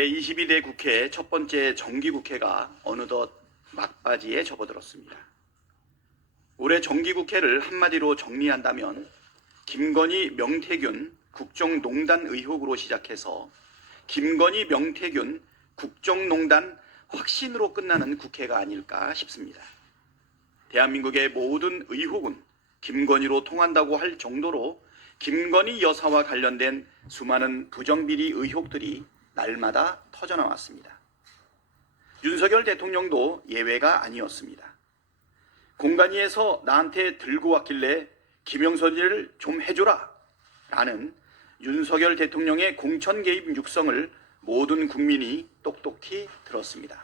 제22대 국회 첫 번째 정기국회가 어느덧 막바지에 접어들었습니다. 올해 정기국회를 한마디로 정리한다면 김건희, 명태균 국정농단 의혹으로 시작해서 김건희, 명태균 국정농단 확신으로 끝나는 국회가 아닐까 싶습니다. 대한민국의 모든 의혹은 김건희로 통한다고 할 정도로 김건희 여사와 관련된 수많은 부정비리 의혹들이 날마다 터져나왔습니다. 윤석열 대통령도 예외가 아니었습니다. 공간위에서 나한테 들고 왔길래 김영선이를 좀 해줘라 라는 윤석열 대통령의 공천 개입 육성을 모든 국민이 똑똑히 들었습니다.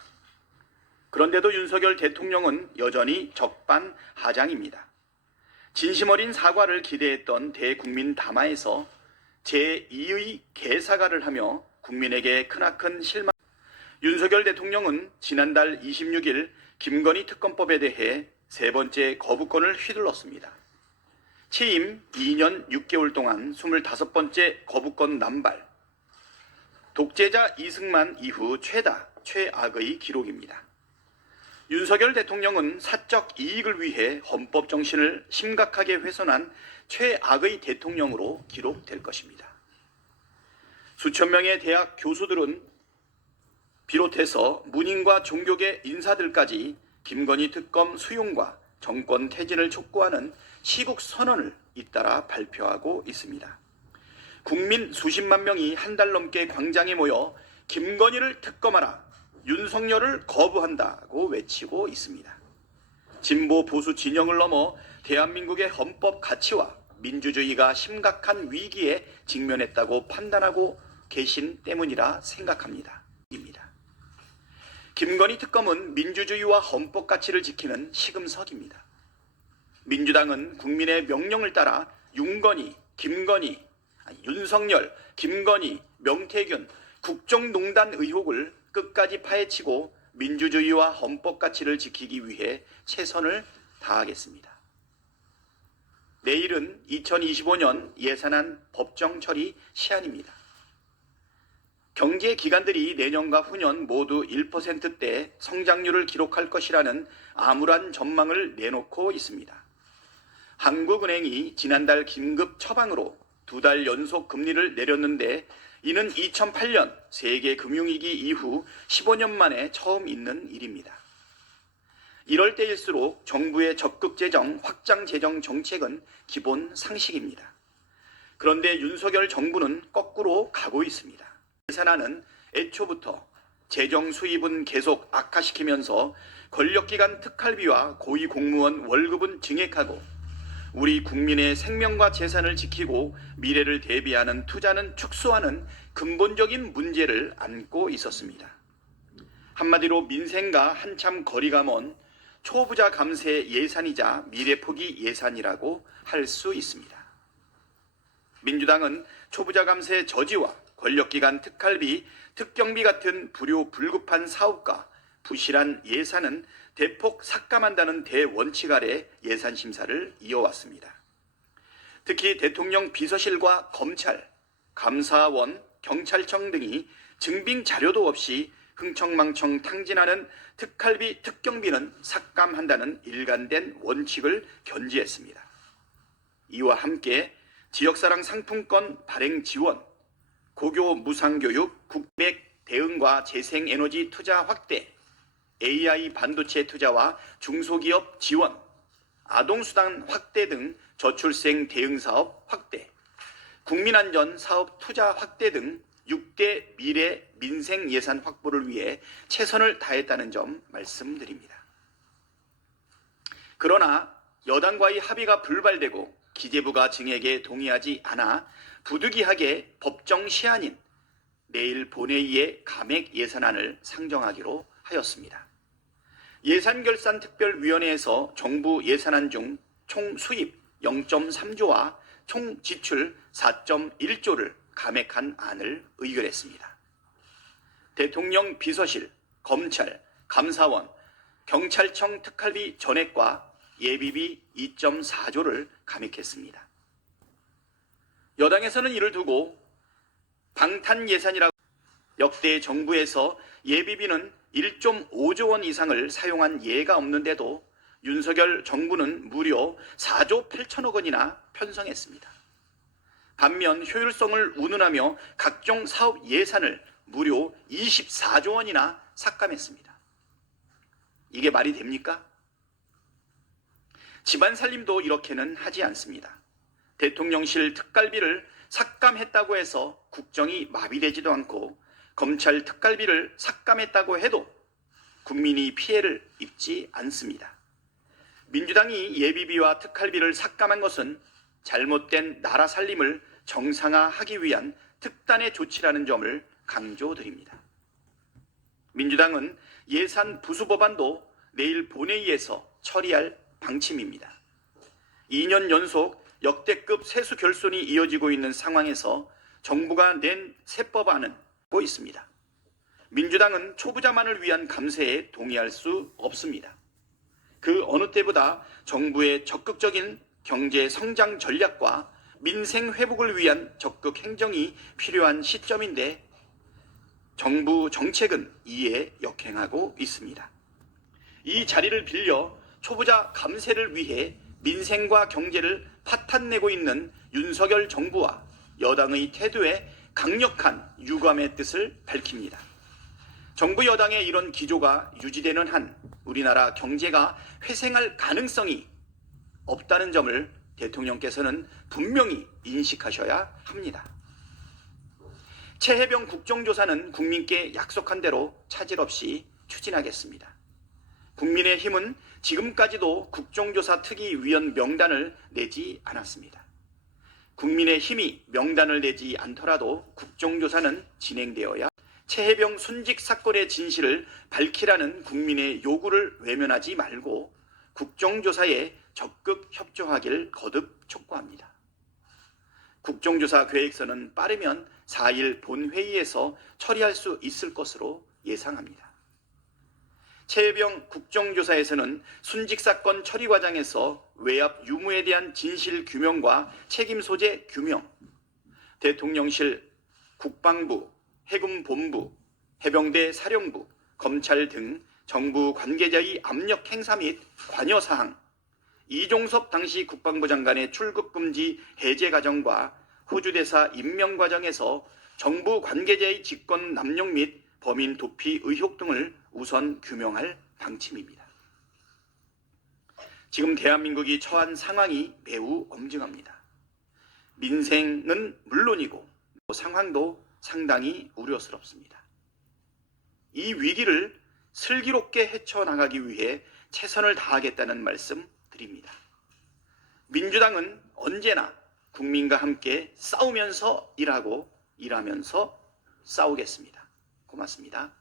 그런데도 윤석열 대통령은 여전히 적반하장입니다. 진심 어린 사과를 기대했던 대국민 담화에서 제2의 개사과를 하며 국민에게 크나큰 실망. 윤석열 대통령은 지난달 26일 김건희 특검법에 대해 세 번째 거부권을 휘둘렀습니다. 취임 2년 6개월 동안 25번째 거부권 남발. 독재자 이승만 이후 최악의 기록입니다. 윤석열 대통령은 사적 이익을 위해 헌법 정신을 심각하게 훼손한 최악의 대통령으로 기록될 것입니다. 수천 명의 대학 교수들은 비롯해서 문인과 종교계 인사들까지 김건희 특검 수용과 정권 퇴진을 촉구하는 시국 선언을 잇따라 발표하고 있습니다. 국민 수십만 명이 한 달 넘게 광장에 모여 김건희를 특검하라, 윤석열을 거부한다고 외치고 있습니다. 진보 보수 진영을 넘어 대한민국의 헌법 가치와 민주주의가 심각한 위기에 직면했다고 판단하고 계신 때문이라 생각합니다. 김건희 특검은 민주주의와 헌법 가치를 지키는 시금석입니다. 민주당은 국민의 명령을 따라 윤석열, 김건희, 명태균 국정농단 의혹을 끝까지 파헤치고 민주주의와 헌법 가치를 지키기 위해 최선을 다하겠습니다. 내일은 2025년 예산안 법정 처리 시한입니다. 경제 기관들이 내년과 후년 모두 1%대 성장률을 기록할 것이라는 암울한 전망을 내놓고 있습니다. 한국은행이 지난달 긴급 처방으로 2달 연속 금리를 내렸는데 이는 2008년 세계 금융위기 이후 15년 만에 처음 있는 일입니다. 이럴 때일수록 정부의 적극 재정, 확장 재정 정책은 기본 상식입니다. 그런데 윤석열 정부는 거꾸로 가고 있습니다. 예산안은 애초부터 재정 수입은 계속 악화시키면서 권력기관 특활비와 고위공무원 월급은 증액하고 우리 국민의 생명과 재산을 지키고 미래를 대비하는 투자는 축소하는 근본적인 문제를 안고 있었습니다. 한마디로 민생과 한참 거리가 먼 초부자 감세 예산이자 미래 포기 예산이라고 할 수 있습니다. 민주당은 초부자 감세 저지와 권력기관 특활비, 특경비 같은 불효불급한 사업과 부실한 예산은 대폭 삭감한다는 대원칙 아래 예산 심사를 이어왔습니다. 특히 대통령 비서실과 검찰, 감사원, 경찰청 등이 증빙 자료도 없이 흥청망청 탕진하는 특활비, 특경비는 삭감한다는 일관된 원칙을 견지했습니다. 이와 함께 지역사랑 상품권 발행 지원, 고교 무상교육, 국백 대응과 재생에너지 투자 확대, AI 반도체 투자와 중소기업 지원, 아동수당 확대 등 저출생 대응사업 확대, 국민안전 사업 투자 확대 등 6대 미래 민생 예산 확보를 위해 최선을 다했다는 점 말씀드립니다. 그러나 여당과의 합의가 불발되고 기재부가 증액에 동의하지 않아 부득이하게 법정 시한인 내일 본회의에 감액 예산안을 상정하기로 하였습니다. 예산결산특별위원회에서 정부 예산안 중 총 수입 0.3조와 총 지출 4.1조를 감액한 안을 의결했습니다. 대통령 비서실, 검찰, 감사원, 경찰청 특활비 전액과 예비비 2.4조를 감액했습니다. 여당에서는 이를 두고 방탄 예산이라고 역대 정부에서 예비비는 1.5조 원 이상을 사용한 예가 없는데도 윤석열 정부는 무려 4조 8천억 원이나 편성했습니다. 반면 효율성을 운운하며 각종 사업 예산을 무려 24조 원이나 삭감했습니다. 이게 말이 됩니까? 집안 살림도 이렇게는 하지 않습니다. 대통령실 특갈비를 삭감했다고 해서 국정이 마비되지도 않고 검찰 특갈비를 삭감했다고 해도 국민이 피해를 입지 않습니다. 민주당이 예비비와 특갈비를 삭감한 것은 잘못된 나라 살림을 정상화하기 위한 특단의 조치라는 점을 강조드립니다. 민주당은 예산 부수 법안도 내일 본회의에서 처리할 방침입니다. 2년 연속 역대급 세수 결손이 이어지고 있는 상황에서 정부가 낸 새 법안은 고 있습니다. 민주당은 초부자만을 위한 감세에 동의할 수 없습니다. 그 어느 때보다 정부의 적극적인 경제 성장 전략과 민생 회복을 위한 적극 행정이 필요한 시점인데 정부 정책은 이에 역행하고 있습니다. 이 자리를 빌려 초부자 감세를 위해 민생과 경제를 파탄내고 있는 윤석열 정부와 여당의 태도에 강력한 유감의 뜻을 밝힙니다. 정부 여당의 이런 기조가 유지되는 한 우리나라 경제가 회생할 가능성이 없다는 점을 대통령께서는 분명히 인식하셔야 합니다. 최혜병 국정조사는 국민께 약속한 대로 차질 없이 추진하겠습니다. 국민의힘은 지금까지도 국정조사 특위위원 명단을 내지 않았습니다. 국민의힘이 명단을 내지 않더라도 국정조사는 진행되어야 최혜병 순직 사건의 진실을 밝히라는 국민의 요구를 외면하지 말고 국정조사에 적극 협조하길 거듭 촉구합니다. 국정조사 계획서는 빠르면 4일 본회의에서 처리할 수 있을 것으로 예상합니다. 최혜병 국정조사에서는 순직 사건 처리 과정에서 외압 유무에 대한 진실 규명과 책임 소재 규명, 대통령실, 국방부, 해군본부, 해병대 사령부, 검찰 등 정부 관계자의 압력 행사 및 관여 사항, 이종섭 당시 국방부 장관의 출국 금지 해제 과정과 호주 대사 임명 과정에서 정부 관계자의 직권 남용 및 범인 도피 의혹 등을 우선 규명할 방침입니다. 지금 대한민국이 처한 상황이 매우 엄중합니다. 민생은 물론이고 상황도 상당히 우려스럽습니다. 이 위기를 슬기롭게 헤쳐나가기 위해 최선을 다하겠다는 말씀 드립니다. 민주당은 언제나 국민과 함께 싸우면서 일하면서 싸우겠습니다. 고맙습니다.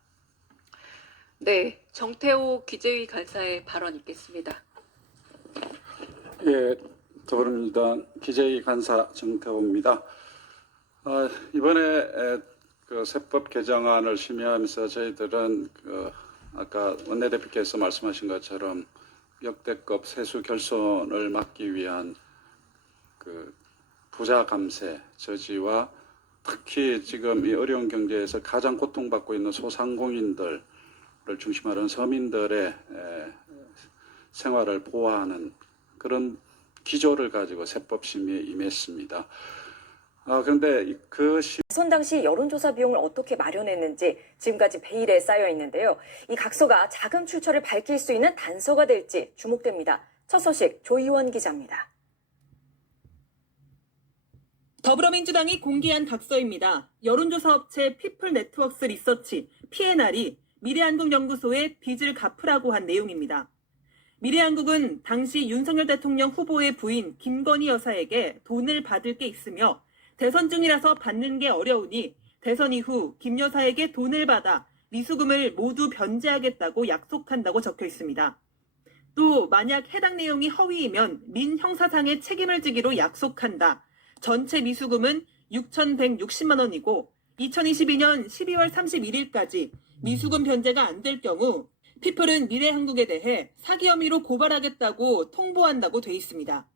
네, 정태호 기재위 간사의 발언 있겠습니다. 예, 더불어민주당 기재위 간사 정태호입니다. 이번에 그 세법 개정안을 심의하면서 저희들은 아까 원내대표께서 말씀하신 것처럼 역대급 세수 결손을 막기 위한 그 부자 감세 저지와 특히 지금 이 어려운 경제에서 가장 고통받고 있는 소상공인들을 중심으로 서민들의 생활을 보호하는 그런 기조를 가지고 세법 심의에 임했습니다. 그런데 선 당시 여론조사 비용을 어떻게 마련했는지 지금까지 베일에 쌓여 있는데요. 이 각서가 자금 출처를 밝힐 수 있는 단서가 될지 주목됩니다. 첫 소식 조희원 기자입니다. 더불어민주당이 공개한 각서입니다. 여론조사 업체 피플네트웍스 리서치 P&R이 미래한국연구소에 빚을 갚으라고 한 내용입니다. 미래한국은 당시 윤석열 대통령 후보의 부인 김건희 여사에게 돈을 받을 게 있으며 대선 중이라서 받는 게 어려우니 대선 이후 김 여사에게 돈을 받아 미수금을 모두 변제하겠다고 약속한다고 적혀 있습니다. 또 만약 해당 내용이 허위이면 민형사상의 책임을 지기로 약속한다. 전체 미수금은 6,160만 원이고 2022년 12월 31일까지 미수금 변제가 안 될 경우 피플은 미래한국에 대해 사기 혐의로 고발하겠다고 통보한다고 돼 있습니다.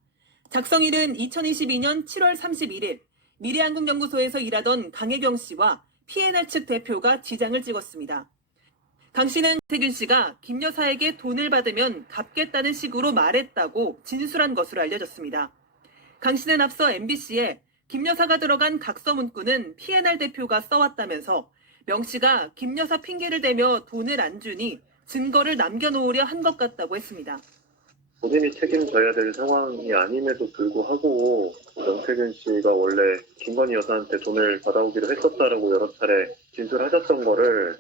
작성일은 2022년 7월 31일 미래한국연구소에서 일하던 강혜경 씨와 PNR 측 대표가 지장을 찍었습니다. 강 씨는 태균 씨가 김 여사에게 돈을 받으면 갚겠다는 식으로 말했다고 진술한 것으로 알려졌습니다. 강 씨는 앞서 MBC에 김 여사가 들어간 각서 문구는 PNR 대표가 써왔다면서 명 씨가 김 여사 핑계를 대며 돈을 안 주니 증거를 남겨놓으려 한 것 같다고 했습니다. 본인이 책임져야 될 상황이 아님에도 불구하고 명태균 씨가 원래 김건희 여사한테 돈을 받아오기로 했었다라고 여러 차례 진술하셨던 거를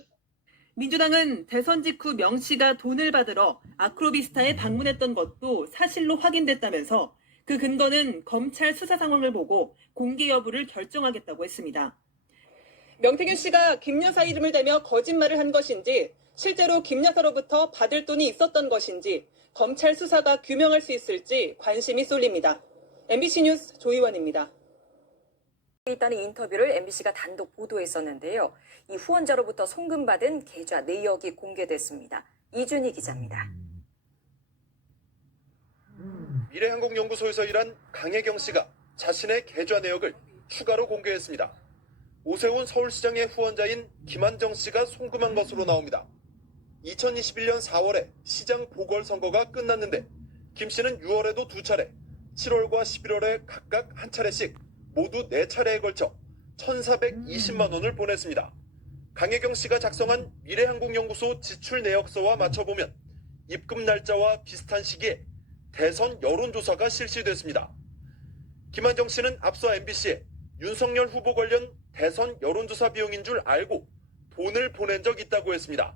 민주당은 대선 직후 명 씨가 돈을 받으러 아크로비스타에 방문했던 것도 사실로 확인됐다면서 그 근거는 검찰 수사 상황을 보고 공개 여부를 결정하겠다고 했습니다. 명태균 씨가 김 여사 이름을 대며 거짓말을 한 것인지 실제로 김 여사로부터 받을 돈이 있었던 것인지 검찰 수사가 규명할 수 있을지 관심이 쏠립니다. MBC 뉴스 조희원입니다. 있다는 인터뷰를 MBC가 단독 보도했었는데요. 이 후원자로부터 송금받은 계좌 내역이 공개됐습니다. 이준희 기자입니다. 미래항공연구소에서 일한 강혜경 씨가 자신의 계좌 내역을 추가로 공개했습니다. 오세훈 서울시장의 후원자인 김한정 씨가 송금한 것으로 나옵니다. 2021년 4월에 시장 보궐선거가 끝났는데 김 씨는 6월에도 2차례, 7월과 11월에 각각 한 차례씩 모두 4차례에 걸쳐 1,420만 원을 보냈습니다. 강혜경 씨가 작성한 미래항공연구소 지출 내역서와 맞춰보면 입금 날짜와 비슷한 시기에 대선 여론조사가 실시됐습니다. 김한정 씨는 앞서 MBC에 윤석열 후보 관련 대선 여론조사 비용인 줄 알고 돈을 보낸 적 있다고 했습니다.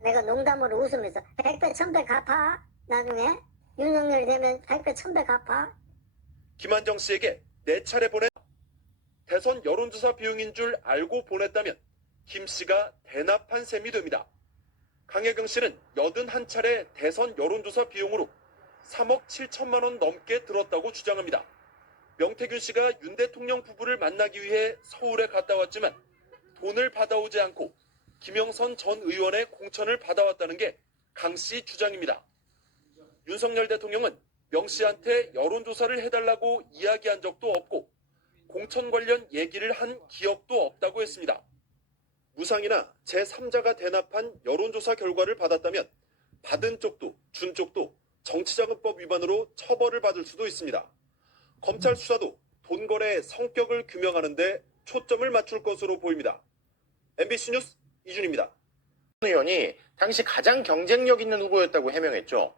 내가 농담으로 웃으면서 100배 1000배 갚아. 나중에 윤석열이 되면 100배 1000배 갚아. 김한정 씨에게 4차례 보낸 대선 여론조사 비용인 줄 알고 보냈다면 김 씨가 대납한 셈이 됩니다. 강혜경 씨는 81차례 대선 여론조사 비용으로 3억 7천만 원 넘게 들었다고 주장합니다. 명태균 씨가 윤 대통령 부부를 만나기 위해 서울에 갔다 왔지만 돈을 받아오지 않고 김영선 전 의원의 공천을 받아왔다는 게 강 씨 주장입니다. 윤석열 대통령은 명 씨한테 여론조사를 해달라고 이야기한 적도 없고 공천 관련 얘기를 한 기억도 없다고 했습니다. 무상이나 제3자가 대납한 여론조사 결과를 받았다면 받은 쪽도 준 쪽도 정치자금법 위반으로 처벌을 받을 수도 있습니다. 검찰 수사도 돈 거래의 성격을 규명하는 데 초점을 맞출 것으로 보입니다. MBC 뉴스 이준입니다. 의원이 당시 가장 경쟁력 있는 후보였다고 해명했죠.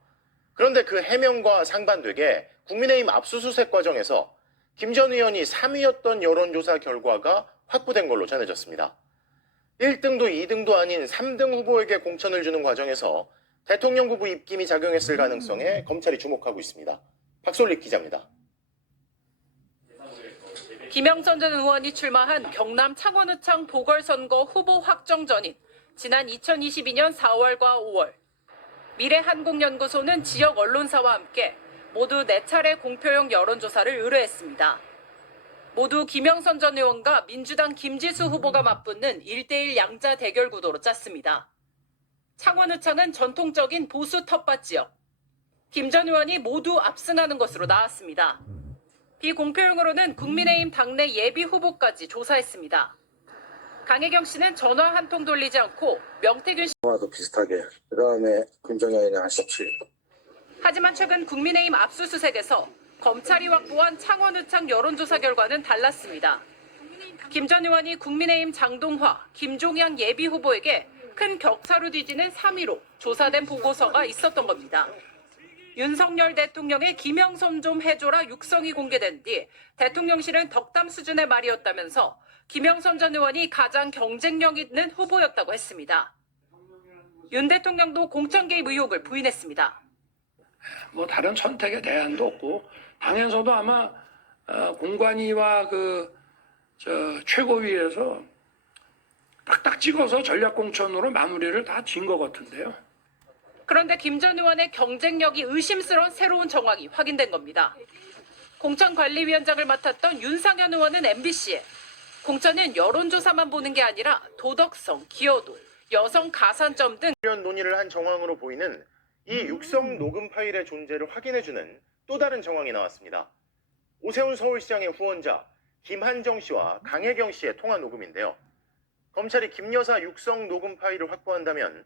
그런데 그 해명과 상반되게 국민의힘 압수수색 과정에서 김 전 의원이 3위였던 여론조사 결과가 확보된 걸로 전해졌습니다. 1등도 2등도 아닌 3등 후보에게 공천을 주는 과정에서 대통령 후보 입김이 작용했을 가능성에 검찰이 주목하고 있습니다. 박솔립 기자입니다. 김영선 전 의원이 출마한 경남 창원의창 보궐선거 후보 확정 전인 지난 2022년 4월과 5월 미래한국연구소는 지역 언론사와 함께 모두 4차례 공표용 여론조사를 의뢰했습니다. 모두 김영선 전 의원과 민주당 김지수 후보가 맞붙는 1대1 양자 대결 구도로 짰습니다. 창원의창은 전통적인 보수 텃밭 지역. 김 전 의원이 모두 압승하는 것으로 나왔습니다. 비공표용으로는 국민의힘 당내 예비 후보까지 조사했습니다. 강혜경 씨는 전화 한 통 돌리지 않고 명태균 도 비슷하게 그다음에 김정현이 한 17. 하지만 최근 국민의힘 압수수색에서 검찰이 확보한 창원의창 여론조사 결과는 달랐습니다. 김 전 의원이 국민의힘 장동화, 김종양 예비 후보에게 큰 격차로 뒤지는 3위로 조사된 보고서가 있었던 겁니다. 윤석열 대통령의 김영선 좀 해줘라 육성이 공개된 뒤 대통령실은 덕담 수준의 말이었다면서 김영선 전 의원이 가장 경쟁력 있는 후보였다고 했습니다. 윤 대통령도 공천 개입 의혹을 부인했습니다. 다른 선택의 대안도 없고 당에서도 아마 공관위와 최고위에서 딱딱 찍어서 전략공천으로 마무리를 다 지은 것 같은데요. 그런데 김 전 의원의 경쟁력이 의심스러운 새로운 정황이 확인된 겁니다. 공천관리위원장을 맡았던 윤상현 의원은 MBC에 공천은 여론조사만 보는 게 아니라 도덕성, 기여도, 여성 가산점 등 논의를 한 정황으로 보이는 이 육성 녹음 파일의 존재를 확인해주는 또 다른 정황이 나왔습니다. 오세훈 서울시장의 후원자 김한정 씨와 강혜경 씨의 통화 녹음인데요. 검찰이 김 여사 육성 녹음 파일을 확보한다면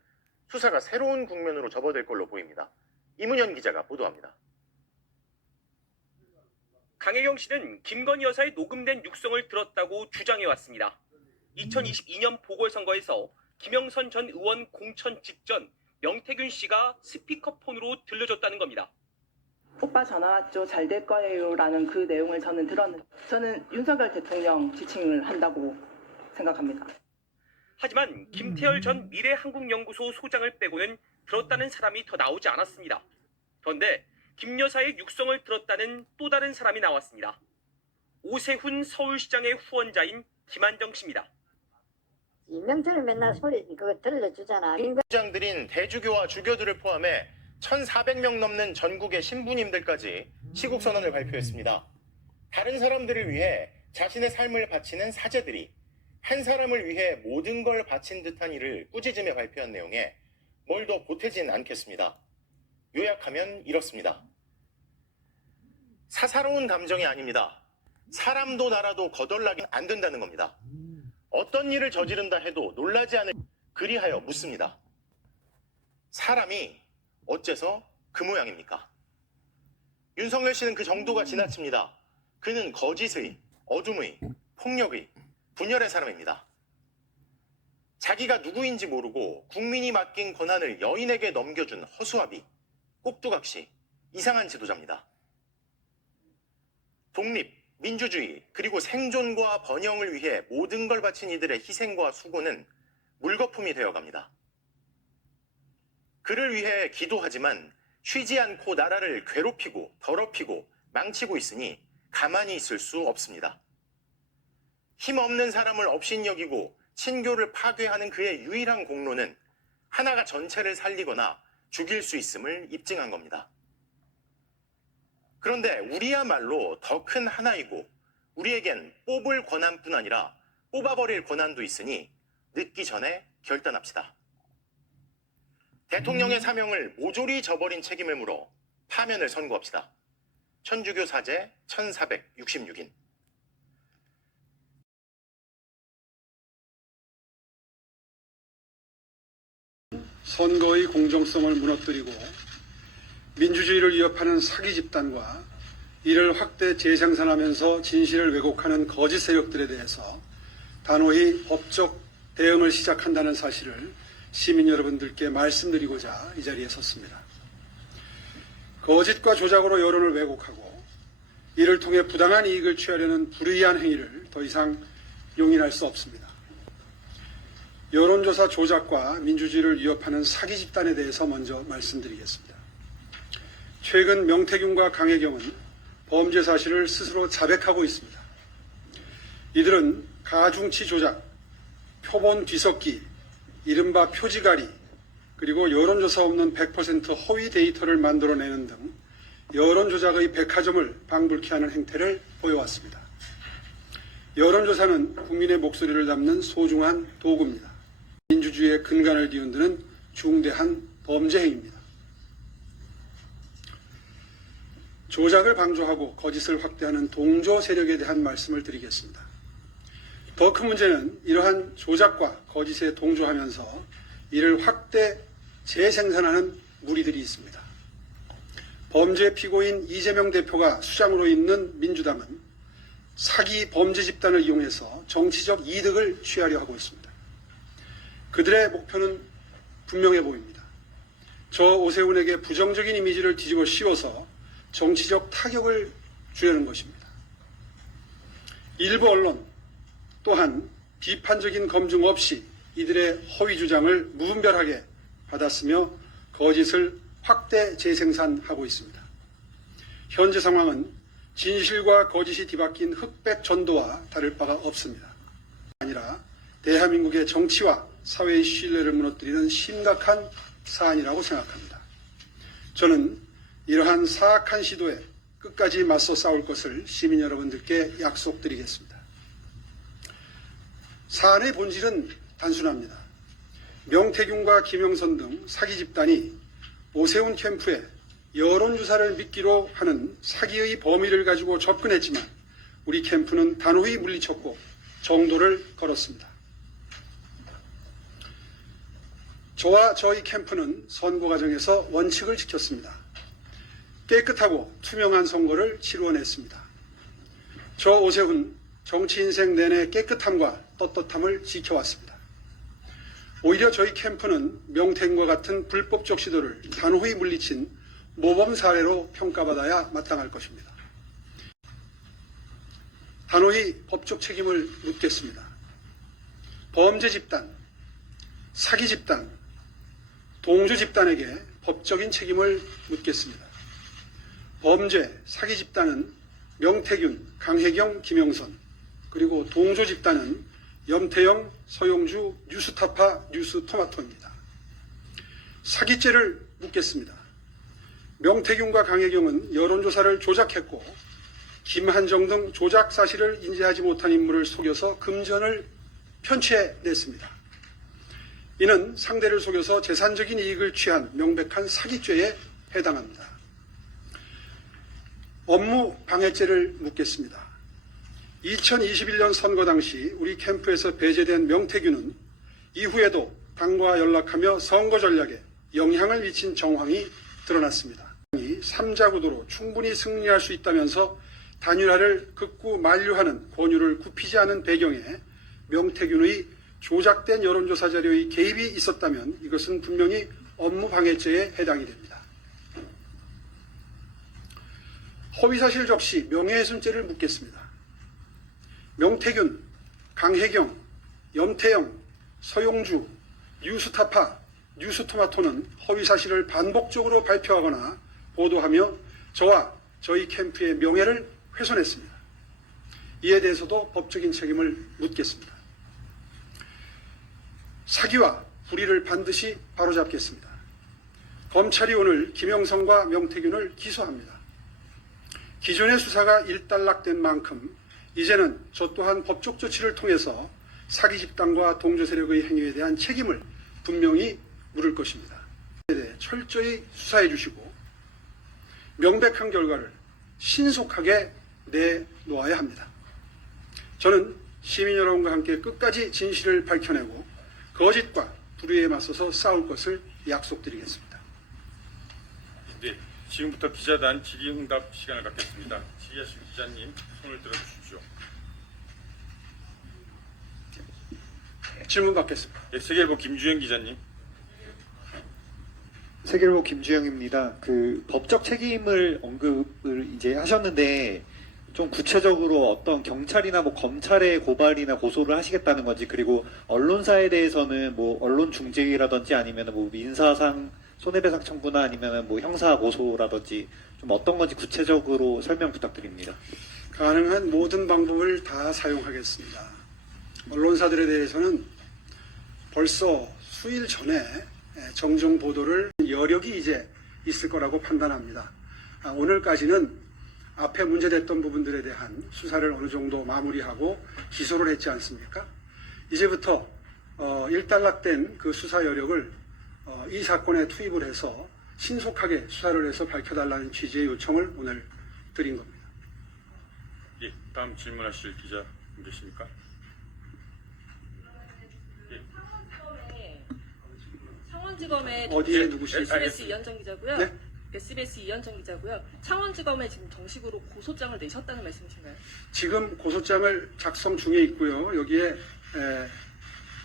수사가 새로운 국면으로 접어들 걸로 보입니다. 이문현 기자가 보도합니다. 강혜경 씨는 김건희 여사의 녹음된 육성을 들었다고 주장해왔습니다. 2022년 보궐선거에서 김영선 전 의원 공천 직전 명태균 씨가 스피커폰으로 들려줬다는 겁니다. 오빠 전화 왔죠. 잘 될 거예요. 라는 그 내용을 저는 들었는데 저는 윤석열 대통령 지칭을 한다고 생각합니다. 하지만 김태열 전 미래한국연구소 소장을 빼고는 들었다는 사람이 더 나오지 않았습니다. 그런데 김 여사의 육성을 들었다는 또 다른 사람이 나왔습니다. 오세훈 서울시장의 후원자인 김한정 씨입니다. 명태를 맨날 소리 그거 들려주잖아. 주장들인 대주교와 주교들을 포함해 1,400명 넘는 전국의 신부님들까지 시국 선언을 발표했습니다. 다른 사람들을 위해 자신의 삶을 바치는 사제들이 한 사람을 위해 모든 걸 바친 듯한 일을 꾸짖으며 발표한 내용에 뭘 더 보태진 않겠습니다. 요약하면 이렇습니다. 사사로운 감정이 아닙니다. 사람도 나라도 거덜나긴 안 된다는 겁니다. 어떤 일을 저지른다 해도 놀라지 않을 그리하여 묻습니다. 사람이 어째서 그 모양입니까? 윤석열 씨는 그 정도가 지나칩니다. 그는 거짓의, 어둠의, 폭력의, 분열의 사람입니다. 자기가 누구인지 모르고 국민이 맡긴 권한을 여인에게 넘겨준 허수아비, 꼭두각시, 이상한 지도자입니다. 독립, 민주주의, 그리고 생존과 번영을 위해 모든 걸 바친 이들의 희생과 수고는 물거품이 되어갑니다. 그를 위해 기도하지만 쉬지 않고 나라를 괴롭히고 더럽히고 망치고 있으니 가만히 있을 수 없습니다. 힘없는 사람을 업신여기고 친교를 파괴하는 그의 유일한 공로는 하나가 전체를 살리거나 죽일 수 있음을 입증한 겁니다. 그런데 우리야말로 더 큰 하나이고 우리에겐 뽑을 권한뿐 아니라 뽑아버릴 권한도 있으니 늦기 전에 결단합시다. 대통령의 사명을 모조리 저버린 책임을 물어 파면을 선고합시다. 천주교 사제 1466인 선거의 공정성을 무너뜨리고 민주주의를 위협하는 사기 집단과 이를 확대 재생산하면서 진실을 왜곡하는 거짓 세력들에 대해서 단호히 법적 대응을 시작한다는 사실을 시민 여러분들께 말씀드리고자 이 자리에 섰습니다. 거짓과 조작으로 여론을 왜곡하고 이를 통해 부당한 이익을 취하려는 불의한 행위를 더 이상 용인할 수 없습니다. 여론조사 조작과 민주주의를 위협하는 사기 집단에 대해서 먼저 말씀드리겠습니다. 최근 명태균과 강혜경은 범죄 사실을 스스로 자백하고 있습니다. 이들은 가중치 조작, 표본 뒤섞기, 이른바 표지가리, 그리고 여론조사 없는 100% 허위 데이터를 만들어내는 등 여론조작의 백화점을 방불케 하는 행태를 보여왔습니다. 여론조사는 국민의 목소리를 담는 소중한 도구입니다. 민주주의의 근간을 뒤흔드는 중대한 범죄 행위입니다. 조작을 방조하고 거짓을 확대하는 동조 세력에 대한 말씀을 드리겠습니다. 더 큰 문제는 이러한 조작과 거짓에 동조하면서 이를 확대 재생산하는 무리들이 있습니다. 범죄 피고인 이재명 대표가 수장으로 있는 민주당은 사기 범죄 집단을 이용해서 정치적 이득을 취하려 하고 있습니다. 그들의 목표는 분명해 보입니다. 저 오세훈에게 부정적인 이미지를 뒤집어 씌워서 정치적 타격을 주려는 것입니다. 일부 언론 또한 비판적인 검증 없이 이들의 허위 주장을 무분별하게 받았으며 거짓을 확대 재생산하고 있습니다. 현재 상황은 진실과 거짓이 뒤바뀐 흑백 전도와 다를 바가 없습니다. 아니라 대한민국의 정치와 사회의 신뢰를 무너뜨리는 심각한 사안이라고 생각합니다. 저는 이러한 사악한 시도에 끝까지 맞서 싸울 것을 시민 여러분들께 약속드리겠습니다. 사안의 본질은 단순합니다. 명태균과 김영선 등 사기 집단이 오세훈 캠프에 여론조사를 믿기로 하는 사기의 범위를 가지고 접근했지만 우리 캠프는 단호히 물리쳤고 정도를 걸었습니다. 저와 저희 캠프는 선거 과정에서 원칙을 지켰습니다. 깨끗하고 투명한 선거를 치루어냈습니다. 저 오세훈 정치 인생 내내 깨끗함과 떳떳함을 지켜왔습니다. 오히려 저희 캠프는 명태균과 같은 불법적 시도를 단호히 물리친 모범 사례로 평가받아야 마땅할 것입니다. 단호히 법적 책임을 묻겠습니다. 범죄 집단, 사기 집단, 동조 집단에게 법적인 책임을 묻겠습니다. 범죄, 사기 집단은 명태균, 강혜경, 김영선, 그리고 동조 집단은 염태영, 서용주, 뉴스타파, 뉴스토마토입니다. 사기죄를 묻겠습니다. 명태균과 강혜경은 여론조사를 조작했고 김한정 등 조작 사실을 인지하지 못한 인물을 속여서 금전을 편취해냈습니다. 이는 상대를 속여서 재산적인 이익을 취한 명백한 사기죄에 해당합니다. 업무 방해죄를 묻겠습니다. 2021년 선거 당시 우리 캠프에서 배제된 명태균은 이후에도 당과 연락하며 선거 전략에 영향을 미친 정황이 드러났습니다. 3자 구도로 충분히 승리할 수 있다면서 단일화를 극구 만류하는 권유를 굽히지 않은 배경에 명태균의 조작된 여론조사 자료의 개입이 있었다면 이것은 분명히 업무방해죄에 해당이 됩니다. 허위사실 적시 명예훼손죄를 묻겠습니다. 명태균, 강혜경, 염태영, 서용주, 뉴스타파, 뉴스토마토는 허위사실을 반복적으로 발표하거나 보도하며 저와 저희 캠프의 명예를 훼손했습니다. 이에 대해서도 법적인 책임을 묻겠습니다. 사기와 불의를 반드시 바로잡겠습니다. 검찰이 오늘 김영선과 명태균을 기소합니다. 기존의 수사가 일단락된 만큼 이제는 저 또한 법적 조치를 통해서 사기 집단과 동조 세력의 행위에 대한 책임을 분명히 물을 것입니다. 이에 대해 철저히 수사해 주시고 명백한 결과를 신속하게 내놓아야 합니다. 저는 시민 여러분과 함께 끝까지 진실을 밝혀내고 거짓과 불의에 맞서서 싸울 것을 약속드리겠습니다. 네, 지금부터 기자단 질의응답 시간을 갖겠습니다. 질의하실 기자님 손을 들어주십시오. 질문 받겠습니다. 네, 세계일보 김주영 기자님. 세계일보 김주영입니다. 그 법적 책임을 언급을 이제 하셨는데 좀 구체적으로 어떤 경찰이나 뭐 검찰의 고발이나 고소를 하시겠다는 건지, 그리고 언론사에 대해서는 뭐 언론중재위라든지 아니면 뭐 민사상 손해배상 청구나 아니면 뭐 형사 고소라든지 좀 어떤 건지 구체적으로 설명 부탁드립니다. 가능한 모든 방법을 다 사용하겠습니다. 언론사들에 대해서는 벌써 수일 전에 정정 보도를 여력이 이제 있을 거라고 판단합니다. 오늘까지는 앞에 문제됐던 부분들에 대한 수사를 어느 정도 마무리하고 기소를 했지 않습니까? 이제부터 일단락된 그 수사 여력을 이 사건에 투입을 해서 신속하게 수사를 해서 밝혀달라는 취지의 요청을 오늘 드린 겁니다. 예, 다음 질문하실 기자 계십니까? 창원지검의 어디에 누구시죠? SBS 이현정 기자고요. 네? SBS 이현정 기자고요. 창원지검에 지금 정식으로 고소장을 내셨다는 말씀이신가요? 지금 고소장을 작성 중에 있고요. 여기에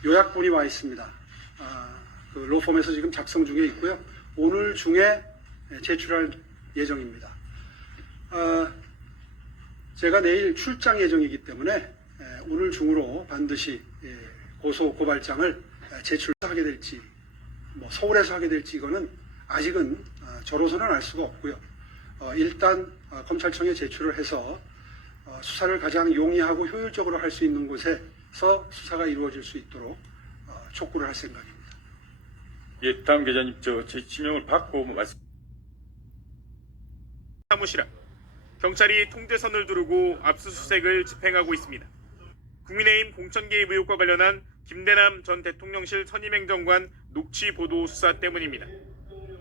요약본이 와 있습니다. 그 로펌에서 지금 작성 중에 있고요. 오늘 중에 제출할 예정입니다. 제가 내일 출장 예정이기 때문에 오늘 중으로 반드시 고소 고발장을 제출하게 될지, 뭐 서울에서 하게 될지 이거는 아직은 저로서는 알 수가 없고요. 일단 검찰청에 제출을 해서 수사를 가장 용이하고 효율적으로 할 수 있는 곳에서 수사가 이루어질 수 있도록 촉구를 할 생각입니다. 예, 다음 기자님 제 지명을 받고 말씀. 사무실은 경찰이 통제선을 두르고 압수수색을 집행하고 있습니다. 국민의힘 공천 개입 의혹과 관련한 김대남 전 대통령실 선임행정관 녹취 보도 수사 때문입니다.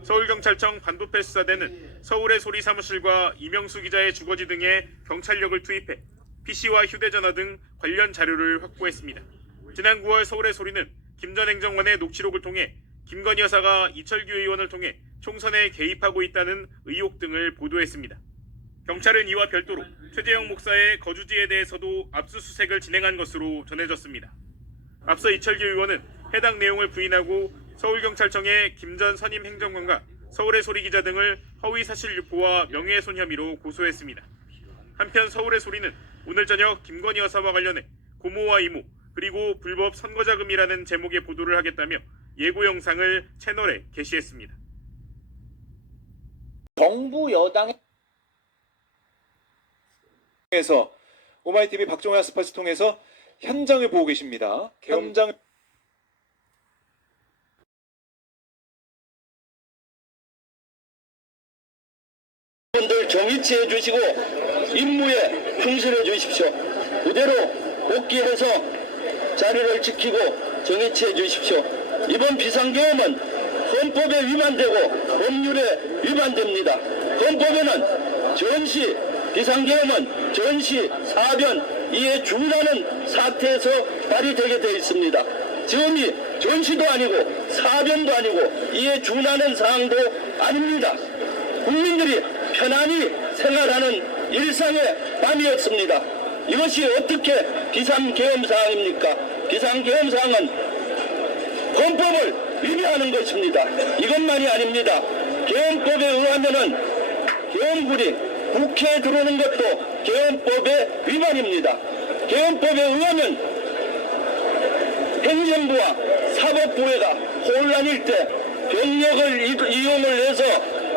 서울경찰청 반부패 수사대는 서울의 소리 사무실과 이명수 기자의 주거지 등에 경찰력을 투입해 PC와 휴대전화 등 관련 자료를 확보했습니다. 지난 9월 서울의 소리는 김 전 행정관의 녹취록을 통해 김건희 여사가 이철규 의원을 통해 총선에 개입하고 있다는 의혹 등을 보도했습니다. 경찰은 이와 별도로 최재형 목사의 거주지에 대해서도 압수수색을 진행한 것으로 전해졌습니다. 앞서 이철규 의원은 해당 내용을 부인하고 서울경찰청에 김 전 선임 행정관과 서울의 소리 기자 등을 허위사실 유포와 명예훼손 혐의로 고소했습니다. 한편 서울의 소리는 오늘 저녁 김건희 여사와 관련해 고모와 이모 그리고 불법 선거자금이라는 제목의 보도를 하겠다며 예고 영상을 채널에 게시했습니다. 정부 여당에서 오마이TV 박종화 스팟을 통해서 현장을 보고 계십니다. 현장 분들 정의치해 주시고 임무에 충실해 주십시오. 그대로 복귀해서 자리를 지키고 정의치해 주십시오. 이번 비상계엄은 헌법에 위반되고 법률에 위반됩니다. 헌법에는 전시 비상계엄은 전시 사변 이에 준하는 사태에서 발휘되게 되어 있습니다. 지금이 전시도 아니고 사변도 아니고 이에 준하는 사항도 아닙니다. 국민들이 편안히 생활하는 일상의 밤이었습니다. 이것이 어떻게 비상계엄 사항입니까? 비상계엄 사항은 헌법을 위배하는 것입니다. 이것만이 아닙니다. 계엄법에 의하면은 계엄군이 국회에 들어오는 것도 계엄법의 위반입니다. 계엄법에 의하면 행정부와 사법부회가 혼란일 때 병력을 이용을 해서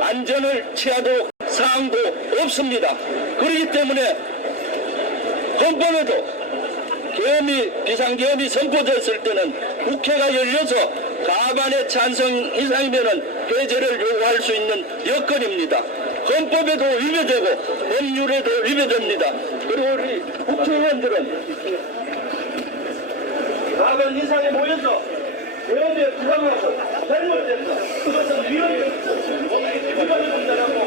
안전을 취하도록 사항도 없습니다. 그렇기 때문에 헌법에도 비상계엄이 선포됐을 때는 국회가 열려서 과반의 찬성 이상이면은 해제를 요구할 수 있는 여건입니다. 헌법에도 위배되고 법률에도 위배됩니다. 그리고 우리 국회의원들은 과반 이상에 모여서 계엄에 부당하고 잘못됐다. 그것은 위헌을 판단하고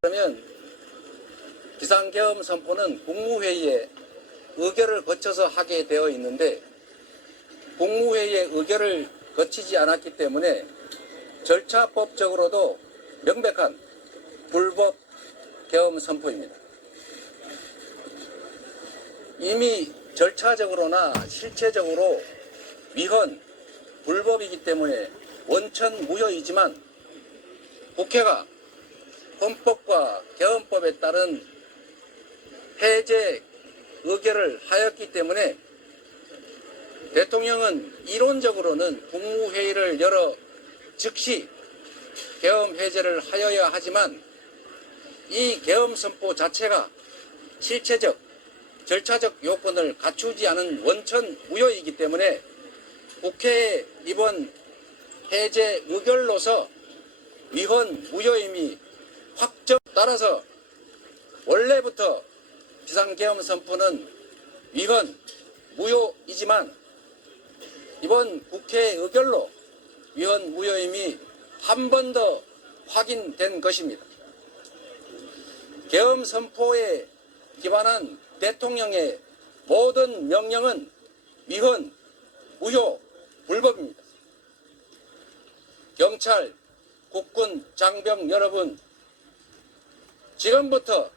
그러면 비상계엄 선포는 국무회의에 의결을 거쳐서 하게 되어 있는데 국무회의에 의결을 거치지 않았기 때문에 절차법적으로도 명백한 불법 계엄 선포입니다. 이미 절차적으로나 실체적으로 위헌, 불법이기 때문에 원천 무효이지만 국회가 헌법과 계엄법에 따른 해제 의결을 하였기 때문에 대통령은 이론적으로는 국무회의를 열어 즉시 계엄 해제를 하여야 하지만 이 계엄 선포 자체가 실체적, 절차적 요건을 갖추지 않은 원천 무효이기 때문에 국회의 이번 해제 의결로서 위헌 무효임이 확정. 따라서 원래부터 비상계엄 선포는 위헌 무효이지만 이번 국회 의결로 위헌 무효임이 한 번 더 확인된 것입니다. 계엄 선포에 기반한 대통령의 모든 명령은 위헌, 무효, 불법입니다. 경찰, 국군, 장병 여러분, 지금부터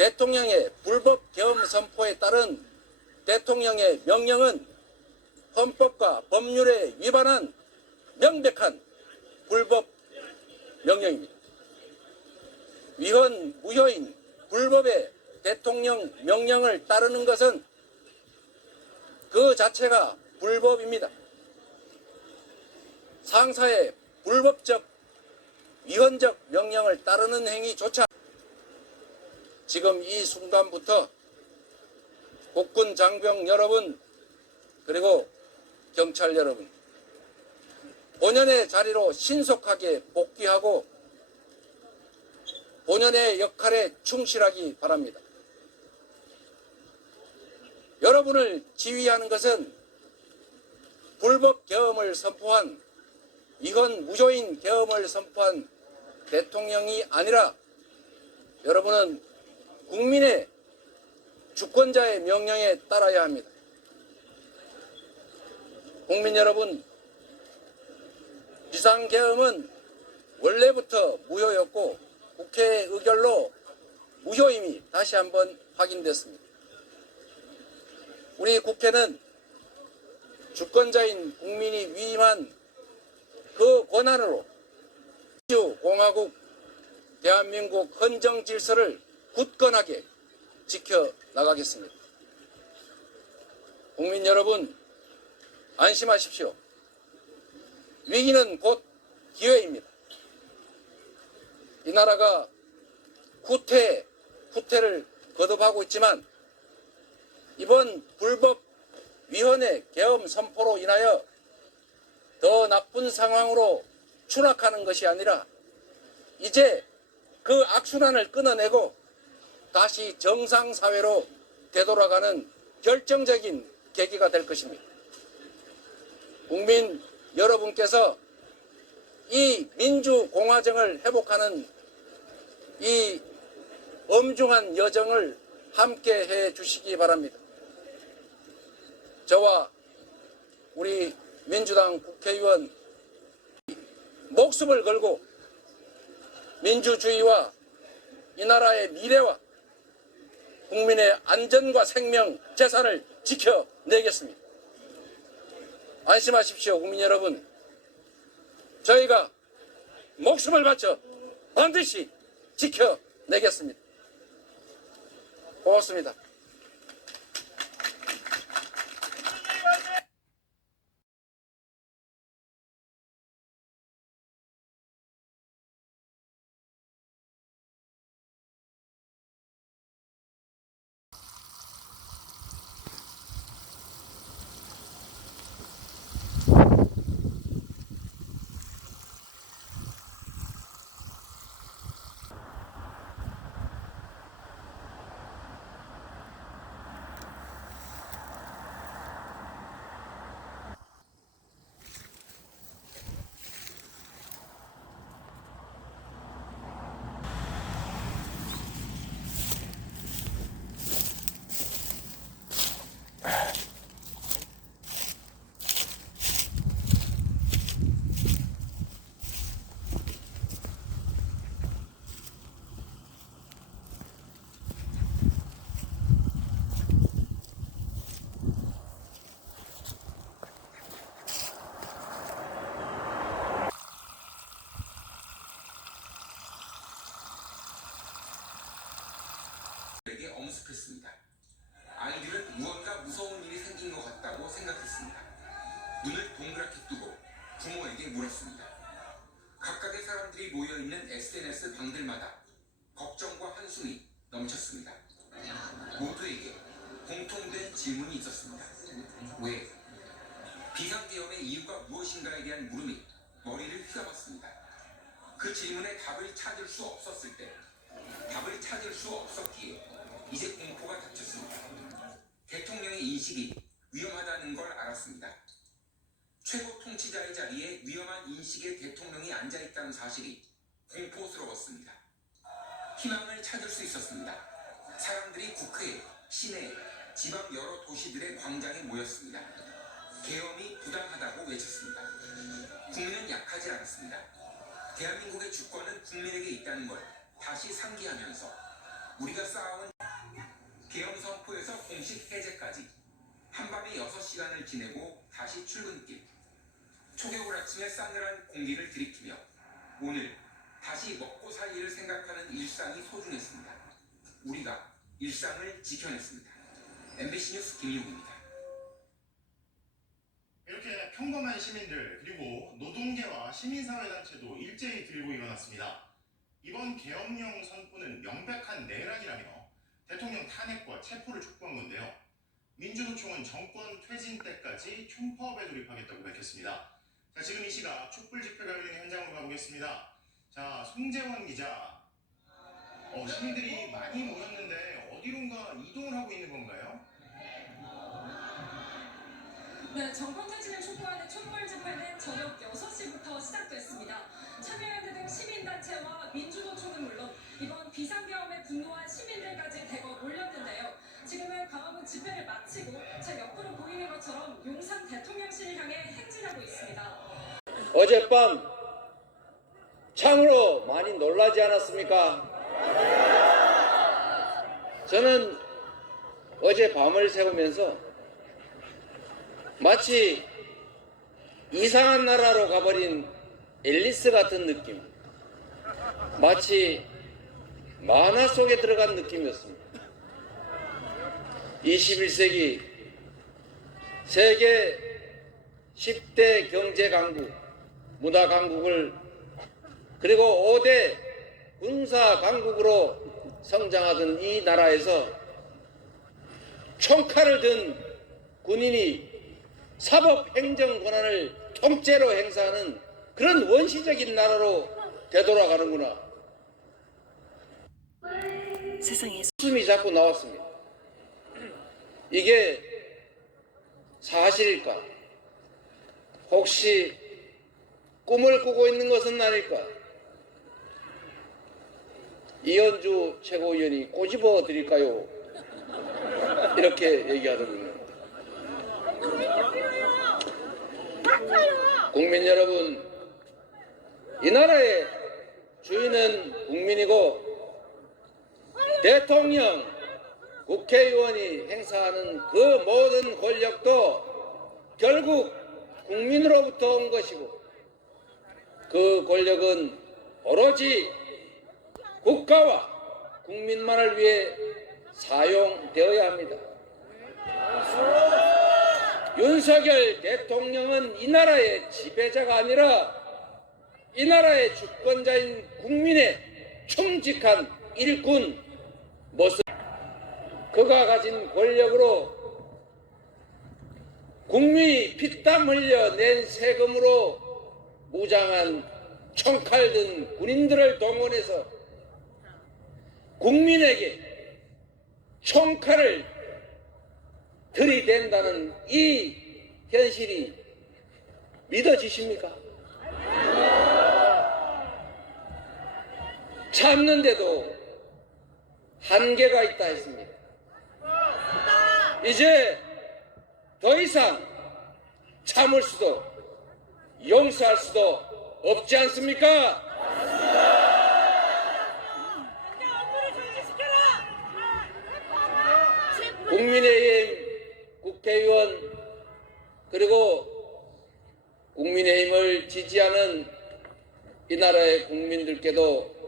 대통령의 불법 계엄 선포에 따른 대통령의 명령은 헌법과 법률에 위반한 명백한 불법 명령입니다. 위헌 무효인 불법의 대통령 명령을 따르는 것은 그 자체가 불법입니다. 상사의 불법적 위헌적 명령을 따르는 행위조차 지금 이 순간부터 국군 장병 여러분 그리고 경찰 여러분 본연의 자리로 신속하게 복귀하고 본연의 역할에 충실하기 바랍니다. 여러분을 지휘하는 것은 불법 계엄을 선포한 위헌 무효인 계엄을 선포한 대통령이 아니라 여러분은 국민의 주권자의 명령에 따라야 합니다. 국민 여러분, 비상계엄은 원래부터 무효였고 국회 의결로 무효임이 다시 한번 확인됐습니다. 우리 국회는 주권자인 국민이 위임한 그 권한으로 민주공화국 대한민국 헌정 질서를 굳건하게 지켜나가겠습니다. 국민 여러분, 안심하십시오. 위기는 곧 기회입니다. 이 나라가 후퇴를 거듭하고 있지만 이번 불법 위헌의 계엄 선포로 인하여 더 나쁜 상황으로 추락하는 것이 아니라 이제 그 악순환을 끊어내고 다시 정상사회로 되돌아가는 결정적인 계기가 될 것입니다. 국민 여러분께서 이 민주공화정을 회복하는 이 엄중한 여정을 함께 해 주시기 바랍니다. 저와 우리 민주당 국회의원 목숨을 걸고 민주주의와 이 나라의 미래와 국민의 안전과 생명, 재산을 지켜내겠습니다. 안심하십시오, 국민 여러분. 저희가 목숨을 바쳐 반드시 지켜내겠습니다. 고맙습니다. 에게 엄습했습니다. 아이들은 무언가 무서운 일이 생긴 것 같다고 생각했습니다. 눈을 동그랗게 뜨고 부모에게 물었습니다. 각각의 사람들이 모여있는 SNS 방들마다 걱정과 한숨이 넘쳤습니다. 모두에게 공통된 질문이 있었습니다. 왜? 비상계엄의 이유가 무엇인가에 대한 물음이 머리를 휘감았습니다. 그 질문에 답을 찾을 수 없었을 때, 답을 찾을 수 없었기에 이제 공포가 닥쳤습니다. 대통령의 인식이 위험하다는 걸 알았습니다. 최고 통치자의 자리에 위험한 인식의 대통령이 앉아있다는 사실이 공포스러웠습니다. 희망을 찾을 수 있었습니다. 사람들이 국회, 시내, 지방 여러 도시들의 광장에 모였습니다. 계엄이 부당하다고 외쳤습니다. 국민은 약하지 않았습니다. 대한민국의 주권은 국민에게 있다는 걸 다시 상기하면서 우리가 쌓아온 계엄 선포에서 공식 해제까지 한밤에 6시간을 지내고 다시 출근길. 초겨울 아침에 싸늘한 공기를 들이키며 오늘 다시 먹고 살 일을 생각하는 일상이 소중했습니다. 우리가 일상을 지켜냈습니다. MBC 뉴스 김용입니다. 이렇게 평범한 시민들 그리고 노동계와 시민사회단체도 일제히 들고 일어났습니다. 이번 계엄령 선포는 명백한 내란이라며 대통령 탄핵과 체포를 촉구한 건데요. 민주노총은 정권 퇴진 때까지 총파업에 돌입하겠다고 밝혔습니다. 자, 지금 이 시각 촛불 집회가 열리는 현장으로 가보겠습니다. 자, 송재원 기자. 시민들이 많이 모였는데 어디론가 이동을 하고 있는 건가요? 네, 정권 퇴진을 촉구하는 촛불 집회는 저녁 6시부터 시작됐습니다. 참여연대 등 시민단체와 민주노총은 물론 이번 비상계엄에 분노한 시민들까지 대거 몰렸는데요. 지금은 광화문 집회를 마치고 제 옆으로 보이는 것처럼 용산 대통령실을 향해 행진하고 있습니다. 어젯밤 참으로 많이 놀라지 않았습니까? 저는 어제 밤을 새우면서 마치 이상한 나라로 가버린 앨리스 같은 느낌, 마치 만화 속에 들어간 느낌이었습니다. 21세기 세계 10대 경제 강국, 문화 강국을 그리고 5대 군사 강국으로 성장하던 이 나라에서 총칼을 든 군인이 사법 행정 권한을 통째로 행사하는 그런 원시적인 나라로 되돌아가는구나. 세상에 웃음이 자꾸 나왔습니다. 이게 사실일까? 혹시 꿈을 꾸고 있는 것은 아닐까? 이현주 최고위원이 꼬집어 드릴까요? 이렇게 얘기하더군요. 국민 여러분, 이 나라의 주인은 국민이고 대통령, 국회의원이 행사하는 그 모든 권력도 결국 국민으로부터 온 것이고 그 권력은 오로지 국가와 국민만을 위해 사용되어야 합니다. 윤석열 대통령은 이 나라의 지배자가 아니라 이 나라의 주권자인 국민의 충직한 일꾼 모습, 그가 가진 권력으로 국민이 피땀 흘려 낸 세금으로 무장한 총칼 든 군인들을 동원해서 국민에게 총칼을 들이댄다는 이 현실이 믿어지십니까? 참는데도 한계가 있다 했습니다. 이제 더 이상 참을 수도 용서할 수도 없지 않습니까? 국민의힘 국회의원 그리고 국민의힘을 지지하는 이 나라의 국민들께도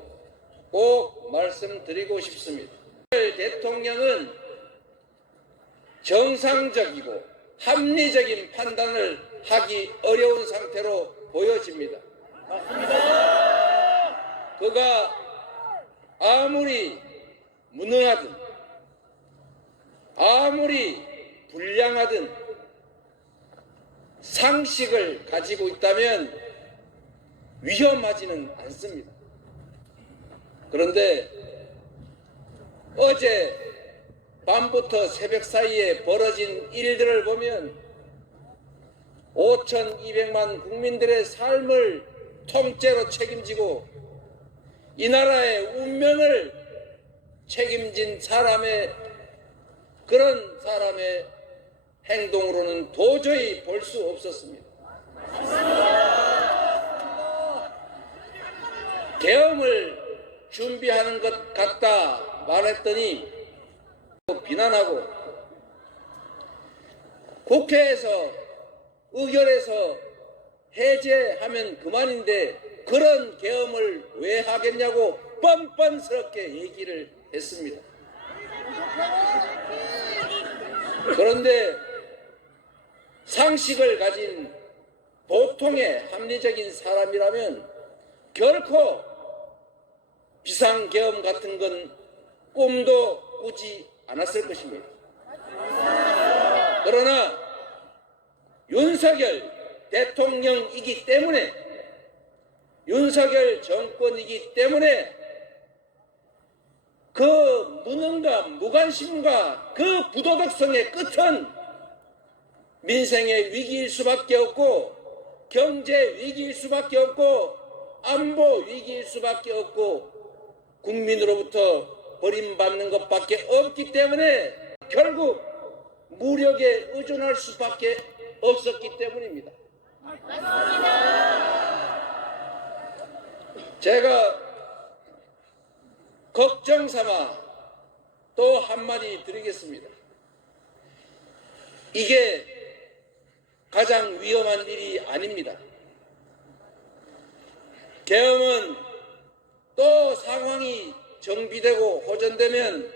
꼭 말씀드리고 싶습니다. 대통령은 정상적이고 합리적인 판단을 하기 어려운 상태로 보여집니다. 그가 아무리 무능하든 아무리 불량하든 상식을 가지고 있다면 위험하지는 않습니다. 그런데 어제 밤부터 새벽 사이에 벌어진 일들을 보면 5,200만 국민들의 삶을 통째로 책임지고 이 나라의 운명을 책임진 그런 사람의 행동으로는 도저히 볼 수 없었습니다. 계엄을 준비하는 것 같다 말했더니 비난하고 국회에서 의결해서 해제하면 그만인데 그런 계엄을 왜 하겠냐고 뻔뻔스럽게 얘기를 했습니다. 그런데 상식을 가진 보통의 합리적인 사람이라면 결코 비상계엄 같은 건 꿈도 꾸지 않았을 것입니다. 그러나 윤석열 대통령이기 때문에 윤석열 정권이기 때문에 그 무능과 무관심과 그 부도덕성의 끝은 민생의 위기일 수밖에 없고 경제 위기일 수밖에 없고 안보 위기일 수밖에 없고 국민으로부터 버림받는 것밖에 없기 때문에 결국 무력에 의존할 수밖에 없었기 때문입니다. 제가 걱정 삼아 또 한마디 드리겠습니다. 이게 가장 위험한 일이 아닙니다. 계엄은 또 상황이 정비되고 호전되면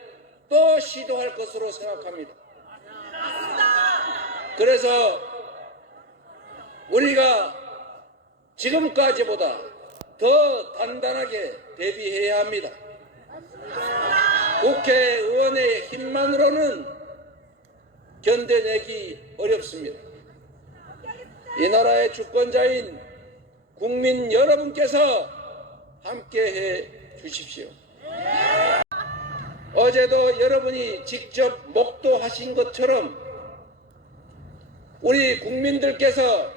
또 시도할 것으로 생각합니다. 그래서 우리가 지금까지보다 더 단단하게 대비해야 합니다. 국회의원의 힘만으로는 견뎌내기 어렵습니다. 이 나라의 주권자인 국민 여러분께서 함께해 주십시오. 어제도 여러분이 직접 목도하신 것처럼 우리 국민들께서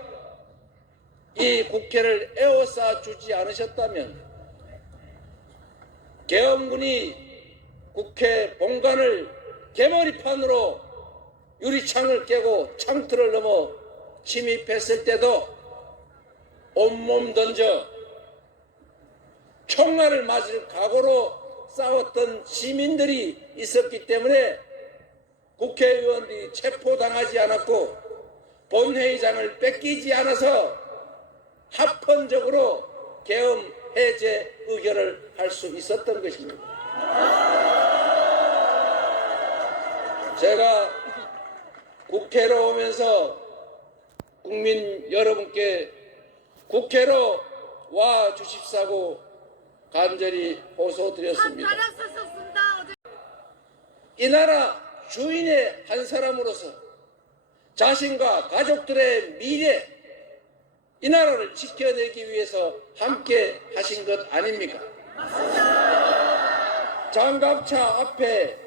이 국회를 에워싸 주지 않으셨다면 계엄군이 국회 본관을 개머리판으로 유리창을 깨고 창틀을 넘어 침입했을 때도 온몸 던져 총알을 맞을 각오로 싸웠던 시민들이 있었기 때문에 국회의원들이 체포당하지 않았고 본회의장을 뺏기지 않아서 합헌적으로 계엄 해제 의결을 할 수 있었던 것입니다. 제가 국회로 오면서 국민 여러분께 국회로 와 주십사고 간절히 호소드렸습니다. 이 나라 주인의 한 사람으로서 자신과 가족들의 미래, 이 나라를 지켜내기 위해서 함께 하신 것 아닙니까? 장갑차 앞에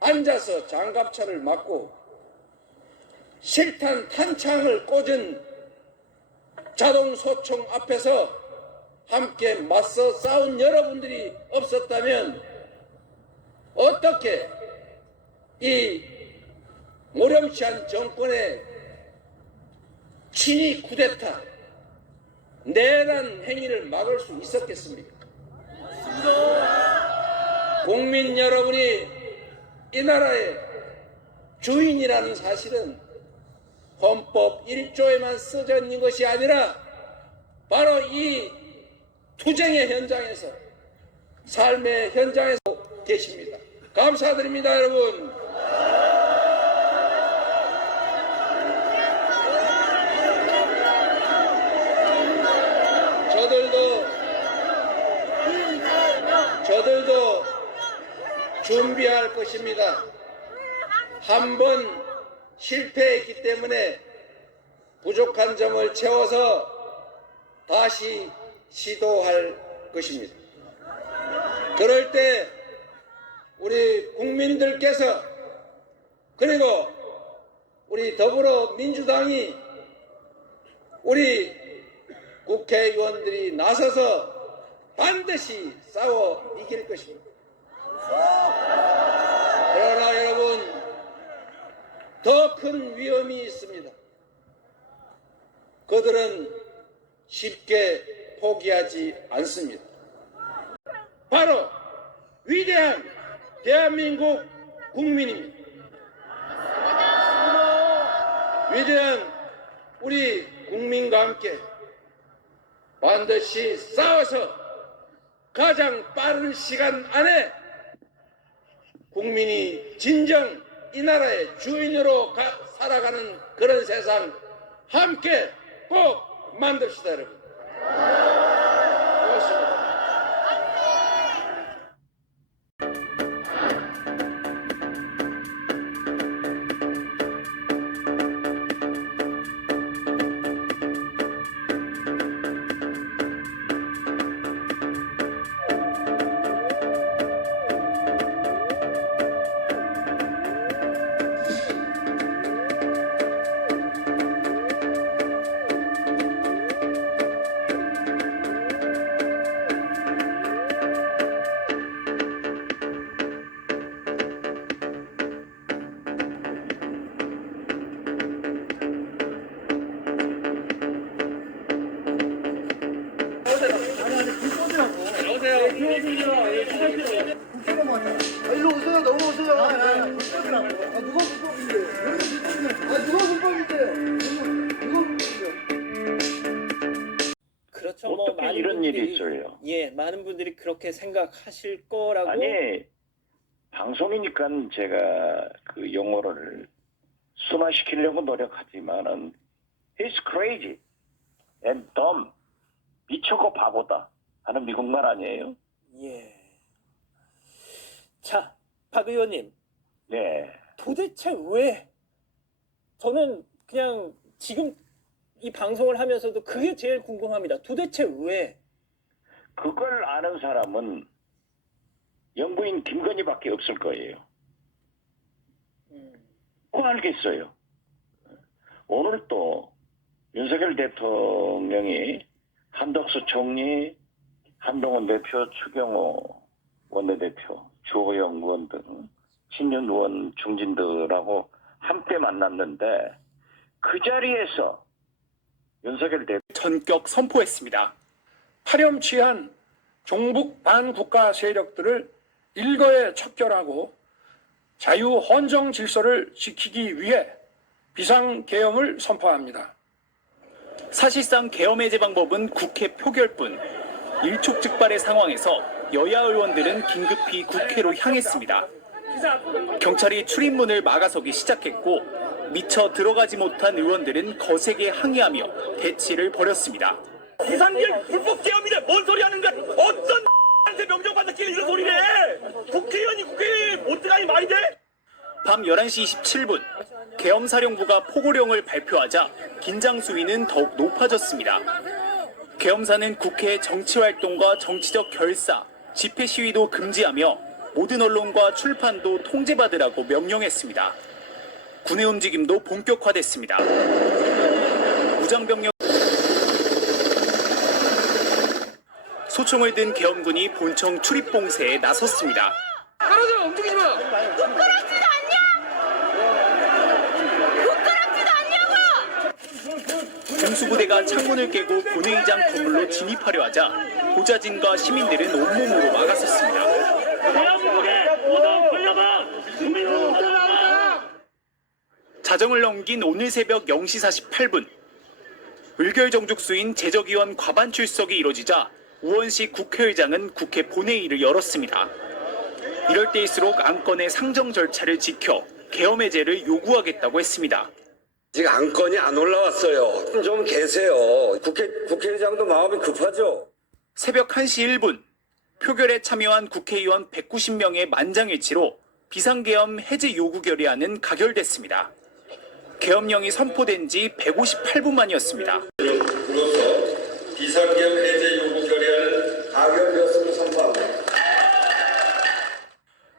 앉아서 장갑차를 맞고 실탄 탄창을 꽂은 자동 소총 앞에서 함께 맞서 싸운 여러분들이 없었다면 어떻게 이 모렴치한 정권의 친위 쿠데타, 내란 행위를 막을 수 있었겠습니까? 국민 여러분이 이 나라의 주인이라는 사실은 헌법 1조에만 쓰여 있는 것이 아니라 바로 이 투쟁의 현장에서, 삶의 현장에서 계십니다. 감사드립니다, 여러분. 저들도 준비할 것입니다. 한 번 실패했기 때문에 부족한 점을 채워서 다시 시도할 것입니다. 그럴 때 우리 국민들께서 그리고 우리 더불어민주당이 우리 국회의원들이 나서서 반드시 싸워 이길 것입니다. 그러나 여러분, 더 큰 위험이 있습니다. 그들은 쉽게 포기하지 않습니다. 바로 위대한 대한민국 국민입니다. 위대한 우리 국민과 함께 반드시 싸워서 가장 빠른 시간 안에 국민이 진정 이 나라의 주인으로 살아가는 그런 세상 함께 꼭 만듭시다, 여러분. 고맙습니다. 일로 오세요. 넘어오세요. 누가 불법인데? 누가 불법인데? 그렇죠. 어떻게 많은 이런 일이 분들이, 있어요? 예, 많은 분들이 그렇게 생각하실 거라고. 아니, 방송이니까 제가 그 용어를 순화시키려고 노력하지만은 He's crazy and dumb. 미쳤고 바보다 하는 미국말 아니에요? 예. 자, 박 의원님. 네. 도대체 왜? 저는 그냥 지금 이 방송을 하면서도 그게 제일 궁금합니다. 도대체 왜? 그걸 아는 사람은 영부인 김건희밖에 없을 거예요. 꼭 알겠어요. 오늘 또 윤석열 대통령이 한덕수 총리, 한동훈 대표, 추경호 원내대표, 주호영 의원 등 신년 의원 중진들하고 함께 만났는데 그 자리에서 윤석열 대표 전격 선포했습니다. 파렴치한 종북 반국가 세력들을 일거에 척결하고 자유 헌정 질서를 지키기 위해 비상계엄을 선포합니다. 사실상 계엄 해제 방법은 국회 표결뿐. 일촉즉발의 상황에서 여야 의원들은 긴급히 국회로 향했습니다. 경찰이 출입문을 막아서기 시작했고 미처 들어가지 못한 의원들은 거세게 항의하며 대치를 벌였습니다. 비상계엄 불법 계엄이래. 뭔 소리 하는 거야? 어떤 한테 명령받았길래 이런 소리를 해? 국회의원이 국회에 못 들어가니 말이 돼? 밤 11시 27분 계엄사령부가 포고령을 발표하자 긴장 수위는 더욱 높아졌습니다. 계엄사는 국회의 정치활동과 정치적 결사, 집회 시위도 금지하며 모든 언론과 출판도 통제받으라고 명령했습니다. 군의 움직임도 본격화됐습니다. 무장병력 소총을 든 계엄군이 본청 출입 봉쇄에 나섰습니다. 떨어져, 움직이지 마. 부끄럽지도 않냐? 부끄럽지도 않냐고! 공수부대가 창문을 깨고 본회의장 건물로 진입하려 하자 보좌진과 시민들은 온몸으로 막았었습니다. 자정을 넘긴 오늘 새벽 0시 48분 의결정죽수인 제적위원 과반 출석이 이뤄지자 우원식 국회의장은 국회 본회의를 열었습니다. 이럴 때일수록 안건의 상정 절차를 지켜 계엄 해제를 요구하겠다고 했습니다. 지금 안건이 안 올라왔어요. 좀 계세요. 국회의장도 마음이 급하죠. 새벽 1시 1분 표결에 참여한 국회의원 190명의 만장일치로 비상계엄 해제 요구 결의안은 가결됐습니다. 계엄령이 선포된 지 158분 만이었습니다. 으로서 비상계엄 해제 요구 결의안은 가결되었음을 선포합니다.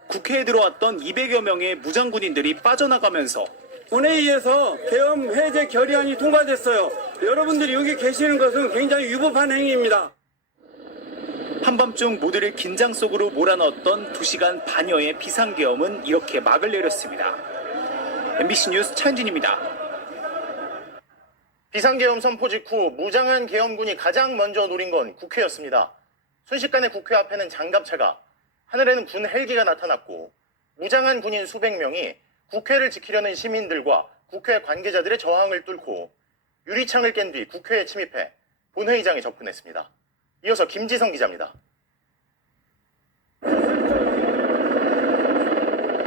국회에 들어왔던 200여 명의 무장군인들이 빠져나가면서 본회의에서 계엄 해제 결의안이 통과됐어요. 여러분들이 여기 계시는 것은 굉장히 위법한 행위입니다. 한밤중 모두를 긴장 속으로 몰아넣었던 2시간 반여의 비상계엄은 이렇게 막을 내렸습니다. MBC 뉴스 차현진입니다. 비상계엄 선포 직후 무장한 계엄군이 가장 먼저 노린 건 국회였습니다. 순식간에 국회 앞에는 장갑차가, 하늘에는 군 헬기가 나타났고 무장한 군인 수백 명이 국회를 지키려는 시민들과 국회 관계자들의 저항을 뚫고 유리창을 깬 뒤 국회에 침입해 본회의장에 접근했습니다. 이어서 김지성 기자입니다.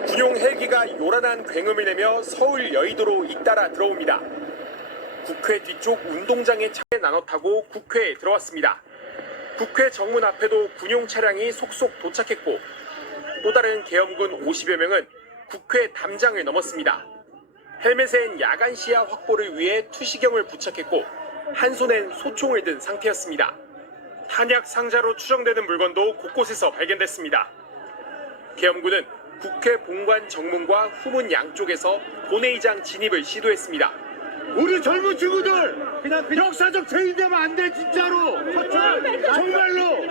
군용 헬기가 요란한 굉음을 내며 서울 여의도로 잇따라 들어옵니다. 국회 뒤쪽 운동장에 차에 나눠 타고 국회에 들어왔습니다. 국회 정문 앞에도 군용 차량이 속속 도착했고 또 다른 계엄군 50여 명은 국회 담장을 넘었습니다. 헬멧엔 야간 시야 확보를 위해 투시경을 부착했고 한 손엔 소총을 든 상태였습니다. 탄약 상자로 추정되는 물건도 곳곳에서 발견됐습니다. 계엄군은 국회 본관 정문과 후문 양쪽에서 본회의장 진입을 시도했습니다. 우리 젊은 친구들 그냥 역사적 죄인되면 안 돼 진짜로 정말로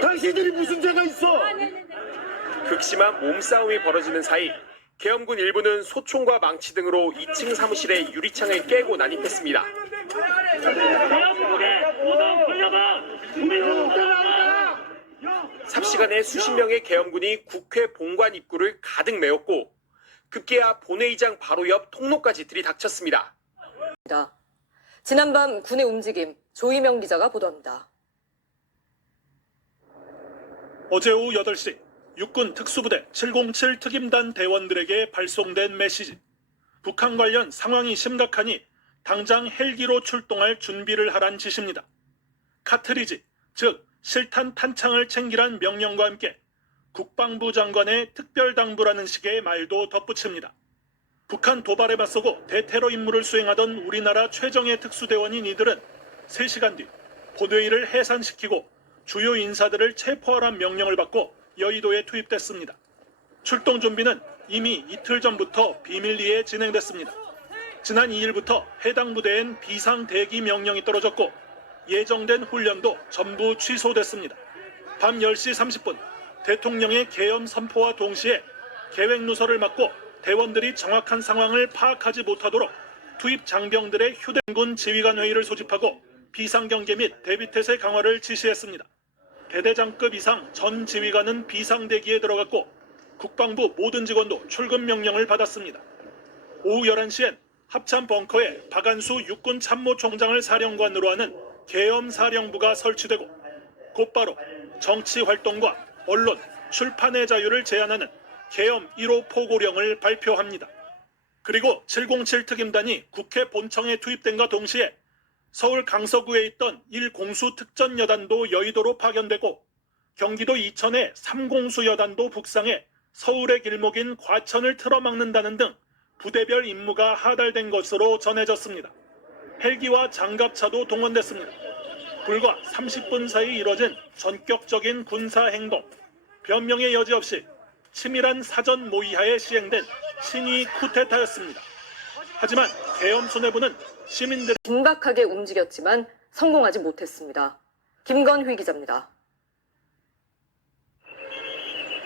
당신들이 무슨 죄가 있어. 극심한 몸싸움이 벌어지는 사이 계엄군 일부는 소총과 망치 등으로 2층 사무실의 유리창을 깨고 난입했습니다. 삽시간에 수십 명의 계엄군이 국회 본관 입구를 가득 메웠고 급기야 본회의장 바로 옆 통로까지 들이닥쳤습니다. 지난밤 군의 움직임, 조희명 기자가 보도합니다. 어제 오후 8시 육군 특수부대 707 특임단 대원들에게 발송된 메시지. 북한 관련 상황이 심각하니 당장 헬기로 출동할 준비를 하란 지시입니다. 카트리지, 즉 실탄 탄창을 챙기란 명령과 함께 국방부 장관의 특별당부라는 식의 말도 덧붙입니다. 북한 도발에 맞서고 대테러 임무를 수행하던 우리나라 최정예 특수대원인 이들은 3시간 뒤 본회의를 해산시키고 주요 인사들을 체포하란 명령을 받고 여의도에 투입됐습니다. 출동 준비는 이미 이틀 전부터 비밀리에 진행됐습니다. 지난 2일부터 해당 부대엔 비상 대기 명령이 떨어졌고 예정된 훈련도 전부 취소됐습니다. 밤 10시 30분 대통령의 계엄 선포와 동시에 계획 누설을 막고 대원들이 정확한 상황을 파악하지 못하도록 투입 장병들의 휴대군 지휘관 회의를 소집하고 비상경계 및 대비태세 강화를 지시했습니다. 대대장급 이상 전 지휘관은 비상대기에 들어갔고 국방부 모든 직원도 출근 명령을 받았습니다. 오후 11시엔 합참 벙커에 박안수 육군 참모총장을 사령관으로 하는 계엄사령부가 설치되고 곧바로 정치활동과 언론, 출판의 자유를 제한하는 계엄 1호 포고령을 발표합니다. 그리고 707 특임단이 국회 본청에 투입된과 동시에 서울 강서구에 있던 1공수 특전여단도 여의도로 파견되고 경기도 이천의 3공수 여단도 북상해 서울의 길목인 과천을 틀어막는다는 등 부대별 임무가 하달된 것으로 전해졌습니다. 헬기와 장갑차도 동원됐습니다. 불과 30분 사이 이뤄진 전격적인 군사행동, 변명의 여지 없이 치밀한 사전 모의하에 시행된 친위 쿠데타였습니다. 하지만 계엄 수뇌부는 시민들의 긴박하게 움직였지만 성공하지 못했습니다. 김건휘 기자입니다.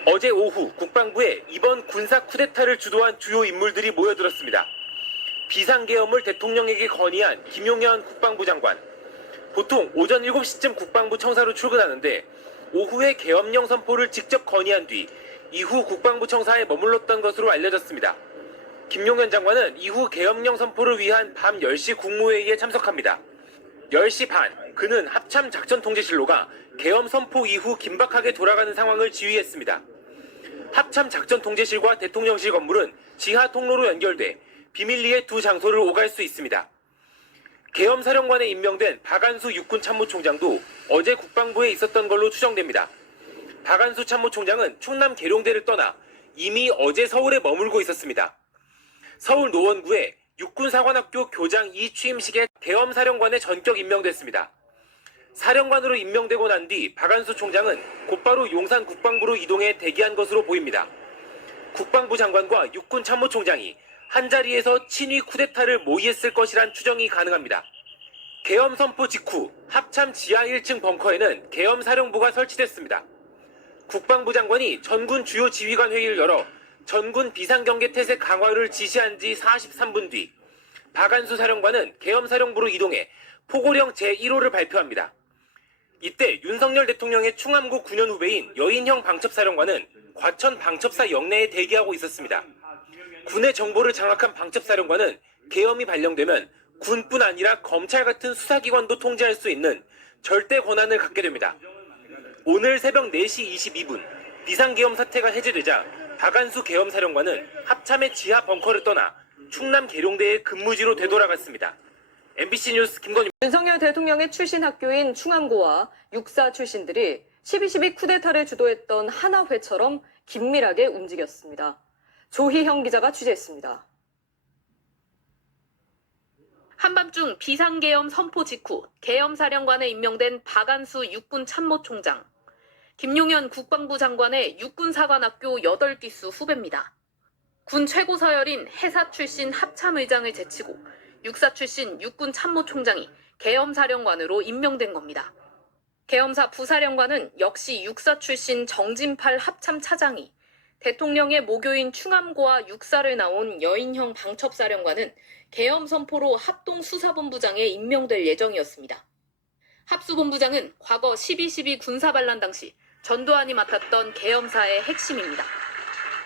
어제 오후 국방부에 이번 군사 쿠데타를 주도한 주요 인물들이 모여들었습니다. 비상계엄을 대통령에게 건의한 김용현 국방부 장관. 보통 오전 7시쯤 국방부 청사로 출근하는데 오후에 계엄령 선포를 직접 건의한 뒤 이후 국방부 청사에 머물렀던 것으로 알려졌습니다. 김용현 장관은 이후 계엄령 선포를 위한 밤 10시 국무회의에 참석합니다. 10시 반, 그는 합참 작전통제실로가 계엄 선포 이후 긴박하게 돌아가는 상황을 지휘했습니다. 합참 작전통제실과 대통령실 건물은 지하 통로로 연결돼 비밀리에 두 장소를 오갈 수 있습니다. 계엄사령관에 임명된 박안수 육군 참모총장도 어제 국방부에 있었던 걸로 추정됩니다. 박안수 참모총장은 충남 계룡대를 떠나 이미 어제 서울에 머물고 있었습니다. 서울 노원구에 육군사관학교 교장 2취임식에 계엄사령관에 전격 임명됐습니다. 사령관으로 임명되고 난 뒤 박안수 총장은 곧바로 용산 국방부로 이동해 대기한 것으로 보입니다. 국방부 장관과 육군 참모총장이 한자리에서 친위 쿠데타를 모의했을 것이란 추정이 가능합니다. 계엄 선포 직후 합참 지하 1층 벙커에는 계엄사령부가 설치됐습니다. 국방부 장관이 전군 주요 지휘관 회의를 열어 전군 비상경계 태세 강화를 지시한 지 43분 뒤 박안수 사령관은 계엄사령부로 이동해 포고령 제1호를 발표합니다. 이때 윤석열 대통령의 충암고 9년 후배인 여인형 방첩사령관은 과천 방첩사 영내에 대기하고 있었습니다. 군의 정보를 장악한 방첩사령관은 계엄이 발령되면 군뿐 아니라 검찰 같은 수사기관도 통제할 수 있는 절대 권한을 갖게 됩니다. 오늘 새벽 4시 22분 비상계엄 사태가 해제되자 박안수 계엄사령관은 합참의 지하 벙커를 떠나 충남 계룡대의 근무지로 되돌아갔습니다. MBC 뉴스 김건희. 윤석열 대통령의 출신 학교인 충암고와 육사 출신들이 12.12 쿠데타를 주도했던 하나회처럼 긴밀하게 움직였습니다. 조희형 기자가 취재했습니다. 한밤중 비상계엄 선포 직후 계엄사령관에 임명된 박안수 육군 참모총장, 김용현 국방부 장관의 육군사관학교 8기수 후배입니다. 군 최고 서열인 해사 출신 합참의장을 제치고 육사 출신 육군 참모총장이 계엄사령관으로 임명된 겁니다. 계엄사 부사령관은 역시 육사 출신 정진팔 합참차장이, 대통령의 모교인 충암고와 육사를 나온 여인형 방첩사령관은 계엄 선포로 합동수사본부장에 임명될 예정이었습니다. 합수본부장은 과거 12.12 군사반란 당시 전두환이 맡았던 계엄사의 핵심입니다.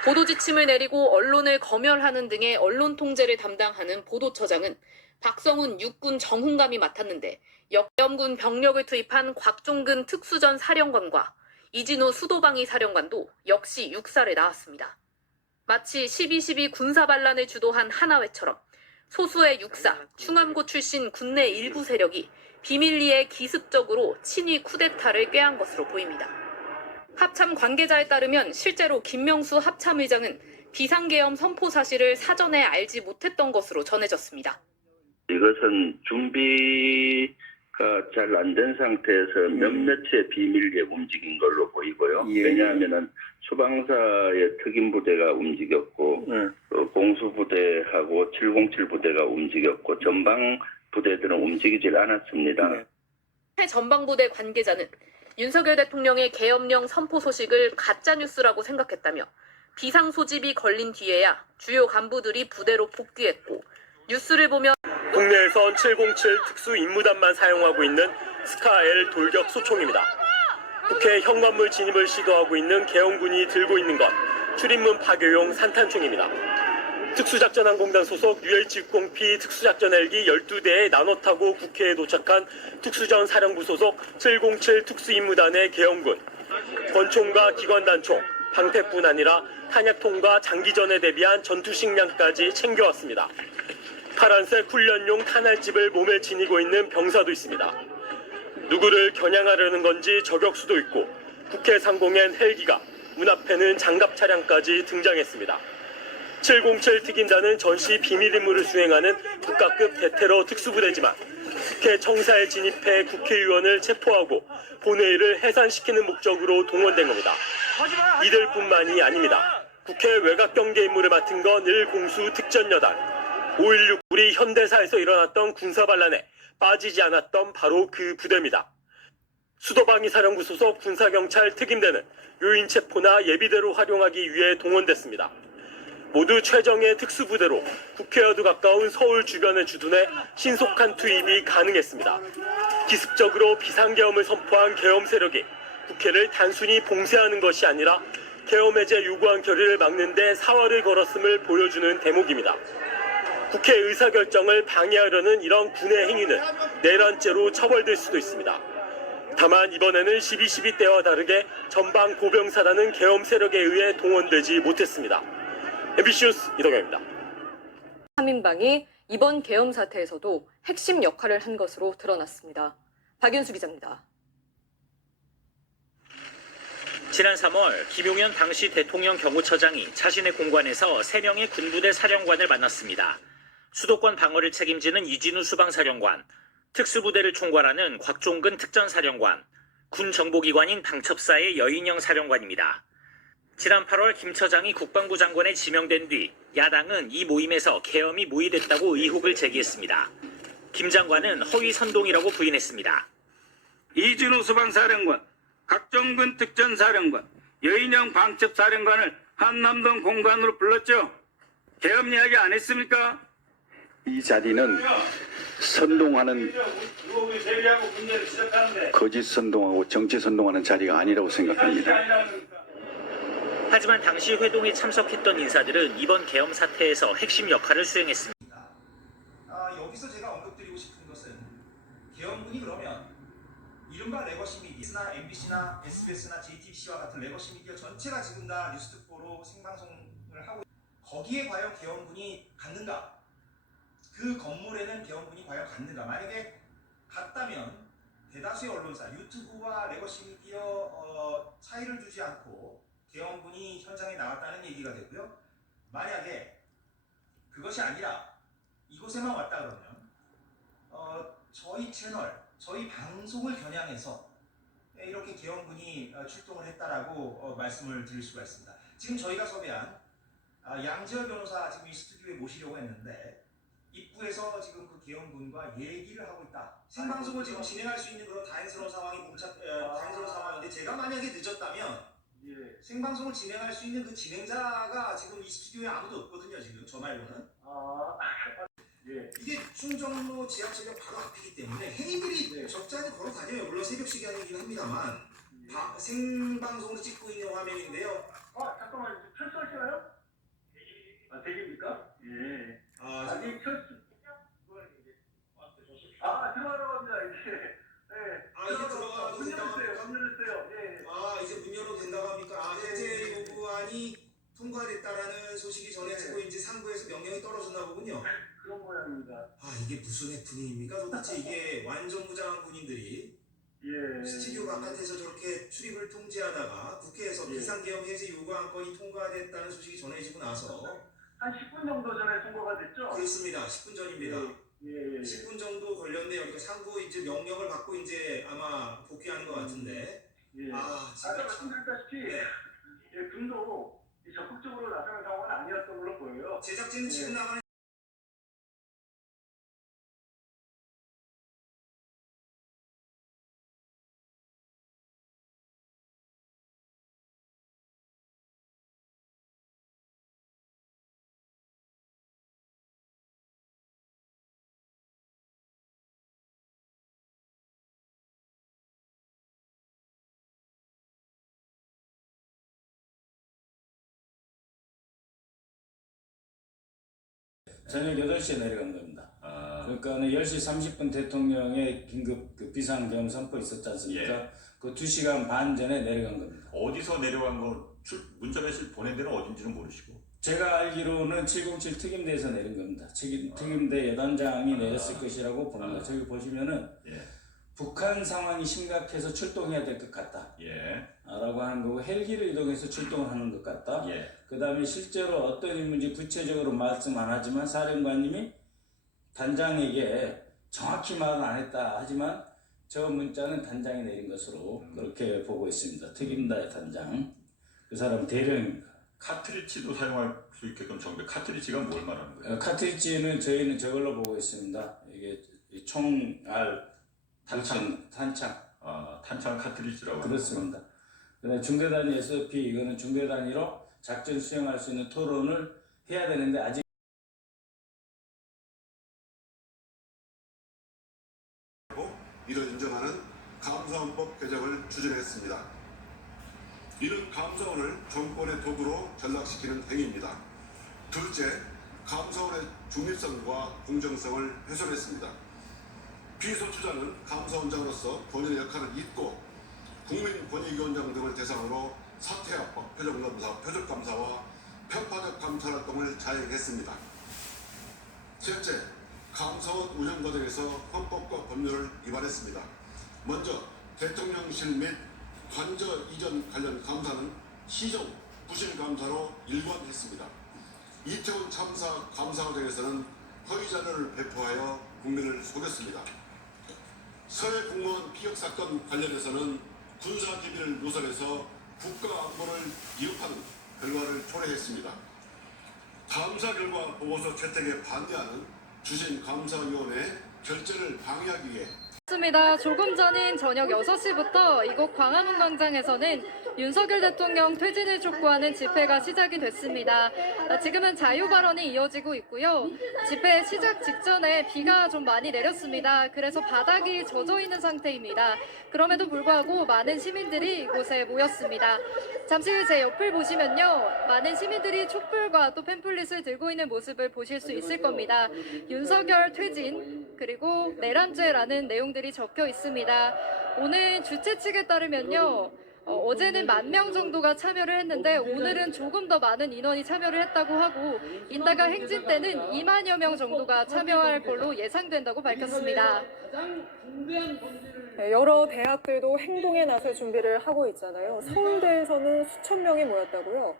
보도 지침을 내리고 언론을 검열하는 등의 언론 통제를 담당하는 보도처장은 박성훈 육군 정훈감이 맡았는데, 역계엄군 병력을 투입한 곽종근 특수전 사령관과 이진우 수도방위 사령관도 역시 육사를 나왔습니다. 마치 12.12 군사반란을 주도한 하나회처럼 소수의 육사, 충암고 출신 군내 일부 세력이 비밀리에 기습적으로 친위 쿠데타를 꾀한 것으로 보입니다. 합참 관계자에 따르면 실제로 김명수 합참의장은 비상계엄 선포 사실을 사전에 알지 못했던 것으로 전해졌습니다. 이것은 준비가 잘 안 된 상태에서 몇몇의 비밀리에 움직인 걸로 보이고요. 왜냐하면은 소방사의 특임부대가 움직였고, 공수부대하고 707 부대가 움직였고, 전방 부대들은 움직이질 않았습니다. 전방부대 관계자는 윤석열 대통령의 계엄령 선포 소식을 가짜뉴스라고 생각했다며, 비상 소집이 걸린 뒤에야 주요 간부들이 부대로 복귀했고, 뉴스를 보면 국내에선 707 특수 임무단만 사용하고 있는 스카-L 돌격 소총입니다. 국회 현관물 진입을 시도하고 있는 계엄군이 들고 있는 건 출입문 파괴용 산탄총입니다. 특수작전항공단 소속 UH-60P 특수작전 헬기 12대에 나눠 타고 국회에 도착한 특수전 사령부 소속 707 특수임무단의 계엄군. 권총과 기관단총, 방패뿐 아니라 탄약통과 장기전에 대비한 전투식량까지 챙겨왔습니다. 파란색 훈련용 탄알집을 몸에 지니고 있는 병사도 있습니다. 누구를 겨냥하려는 건지 저격수도 있고, 국회 상공엔 헬기가, 문 앞에는 장갑 차량까지 등장했습니다. 707 특임단은 전시 비밀 임무를 수행하는 국가급 대테러 특수부대지만 국회 청사에 진입해 국회의원을 체포하고 본회의를 해산시키는 목적으로 동원된 겁니다. 이들뿐만이 아닙니다. 국회 외곽경계 임무를 맡은 건 1공수 특전여단. 5.16 우리 현대사에서 일어났던 군사반란에 빠지지 않았던 바로 그 부대입니다. 수도방위 사령부 소속 군사경찰 특임대는 요인 체포나 예비대로 활용하기 위해 동원됐습니다. 모두 최정예 특수부대로 국회와도 가까운 서울 주변에 주둔해 신속한 투입이 가능했습니다. 기습적으로 비상계엄을 선포한 계엄 세력이 국회를 단순히 봉쇄하는 것이 아니라 계엄 해제 요구한 결의를 막는 데 사활을 걸었음을 보여주는 대목입니다. 국회 의사결정을 방해하려는 이런 군의 행위는 내란죄로 처벌될 수도 있습니다. 다만 이번에는 12.12 때와 다르게 전방 고병사라는 계엄 세력에 의해 동원되지 못했습니다. MBC 뉴스 이동현입니다. 3인방이 이번 계엄 사태에서도 핵심 역할을 한 것으로 드러났습니다. 박윤수 기자입니다. 지난 3월 김용현 당시 대통령 경호처장이 자신의 공관에서 3명의 군부대 사령관을 만났습니다. 수도권 방어를 책임지는 이진우 수방사령관, 특수부대를 총괄하는 곽종근 특전사령관, 군 정보기관인 방첩사의 여인형 사령관입니다. 지난 8월 김 처장이 국방부 장관에 지명된 뒤 야당은 이 모임에서 계엄이 모의됐다고 의혹을 제기했습니다. 김 장관은 허위 선동이라고 부인했습니다. 이진우 수방사령관, 곽종근 특전사령관, 여인형 방첩사령관을 한남동 공관으로 불렀죠. 계엄 이야기 안 했습니까? 이 자리는 선동하는 거짓 선동하고 정치 선동하는 자리가 아니라고 생각합니다. 하지만 당시 회동에 참석했던 인사들은 이번 계엄 사태에서 핵심 역할을 수행했습니다. 여기서 제가 언급드리고 싶은 것은 계엄군이 그러면 이른바 레거시 미디어나 MBC나 SBS나 JTBC와 같은 레거시 미디어 전체가 지금 다 뉴스특보로 생방송을 하고 거기에 과연 계엄군이 갔는가? 그 건물에는 계엄군이 과연 갔는가? 만약에 갔다면 대다수의 언론사, 유튜브와 레거시 미디어 차이를 두지 않고 계엄군이 현장에 나왔다는 얘기가 되고요. 만약에 그것이 아니라 이곳에만 왔다 그러면 저희 채널, 저희 방송을 겨냥해서 이렇게 계엄군이 출동을 했다라고 말씀을 드릴 수가 있습니다. 지금 저희가 섭외한 양지열 변호사 지금 이 스튜디오에 모시려고 했는데 입구에서 지금 그 계엄군과 얘기를 하고 있다. 생방송을 지금 진행할 수 있는 그런 다행스러운 상황이 다행스러운 상황인데 제가 만약에 늦었다면 생방송을 진행할 수 있는 그 진행자가 지금 이 스튜디오에 아무도 없거든요. 지금 저 말고는. 이게 충정로 지하철역 바로 앞이기 때문에 행인들이 적잖이 걸어 다녀요. 물론 새벽 시간이긴 합니다만 생방송으로 찍고 있는 화면인데요. 잠깐만, 철수하시나요? 대기입니까? 예. 아직 철수. 들어가러 갑니다, 이제. 네. 이제 들어가도 된다고 합니까? 문 열었어요. 예. 이제 문 열어도 된다고 합니까? 해제 요구안이 통과됐다라는 소식이 전해지고 이제 상부에서 명령이 떨어졌나 보군요. 그런 모양입니다. 이게 무슨 해프닝입니까? 도대체 이게 완전 무장한 군인들이 스튜디오 바깥에서 저렇게 출입을 통제하다가 국회에서 비상계엄 해제 요구 안건이 통과됐다는 소식이 전해지고 나서 한 10분 정도 전에 통과가 됐죠? 그렇습니다. 10분 전입니다. 10분 정도 걸렸네요. 그러니까 상부 이제 명령을 받고 이제 아마 복귀하는 것 같은데. 아까 말씀드렸다시피 군도 적극적으로 나서는 상황은 아니었던 걸로 보여요. 제작진은 지금 나가는 저녁 8시에 내려간 겁니다. 그러니까 10시 30분 대통령의 긴급 그 비상계엄 선포 있었지 않습니까? 그 2시간 반 전에 내려간 겁니다. 어디서 내려간 거 문자메시지 보낸 데는 어딘지는 모르시고? 제가 알기로는 707 특임대에서 내린 겁니다. 특임대 여단장이 내렸을 것이라고 봅니다. 저기 보시면은 북한 상황이 심각해서 출동해야 될 것 같다. 라고 하는 거고 헬기를 이동해서 출동을 하는 것 같다. 그 다음에 실제로 어떤 인물인지 구체적으로 말씀 안 하지만 사령관님이 단장에게 정확히 말은 안 했다 하지만 저 문자는 단장이 내린 것으로 그렇게 보고 있습니다. 특임대 단장. 그 사람 대령입니다. 카트리지도 사용할 수 있게끔 정비. 카트리지가 뭘 말하는 거예요? 카트리지는 저희는 저걸로 보고 있습니다. 이게 총알 탄창. 탄창 카트리지라고. 그렇습니다. 그다음에 중대단위 SOP 이거는 중대단위로 작전 수행할 수 있는 토론을 해야 되는데 아직 이를 인정하는 감사원법 개정을 추진했습니다. 이는 감사원을 정권의 도구로 전락시키는 행위입니다. 둘째, 감사원의 중립성과 공정성을 훼손했습니다. 비서추자는 감사원장으로서 본인의 역할을 잊고 국민권익위원장 등을 대상으로 사퇴 압박, 표적검사, 표적감사와 편파적 감찰 활동을 자행했습니다. 셋째, 감사원 운영 과정에서 헌법과 법률을 위반했습니다. 먼저 대통령실 및 관저 이전 관련 감사는 시정, 부실 감사로 일관했습니다. 이태원 참사 감사 과정에서는 허위 자료를 배포하여 국민을 속였습니다. 서해 공무원 피격 사건 관련해서는 군사 기밀을 누설해서 국가 안보를 위협하는 결과를 초래했습니다. 감사 결과 보고서 채택에 반대하는 주심 감사위원회 결재를 방해하기 위해 맞습니다. 조금 전인 저녁 6시부터 이곳 광화문 광장에서는 윤석열 대통령 퇴진을 촉구하는 집회가 시작이 됐습니다. 지금은 자유 발언이 이어지고 있고요. 집회 시작 직전에 비가 좀 많이 내렸습니다. 그래서 바닥이 젖어 있는 상태입니다. 그럼에도 불구하고 많은 시민들이 이곳에 모였습니다. 잠시 제 옆을 보시면요. 많은 시민들이 촛불과 또 팸플릿을 들고 있는 모습을 보실 수 있을 겁니다. 윤석열 퇴진 그리고 내란죄라는 내용들이 적혀 있습니다. 오늘 주최 측에 따르면요. 어제는 10,000명 정도가 참여를 했는데 오늘은 조금 더 많은 인원이 참여를 했다고 하고 이따가 행진 때는 20,000여 명 정도가 참여할 걸로 예상된다고 밝혔습니다. 네, 여러 대학들도 행동에 나설 준비를 하고 있잖아요. 서울대에서는 수천 명이 모였다고요?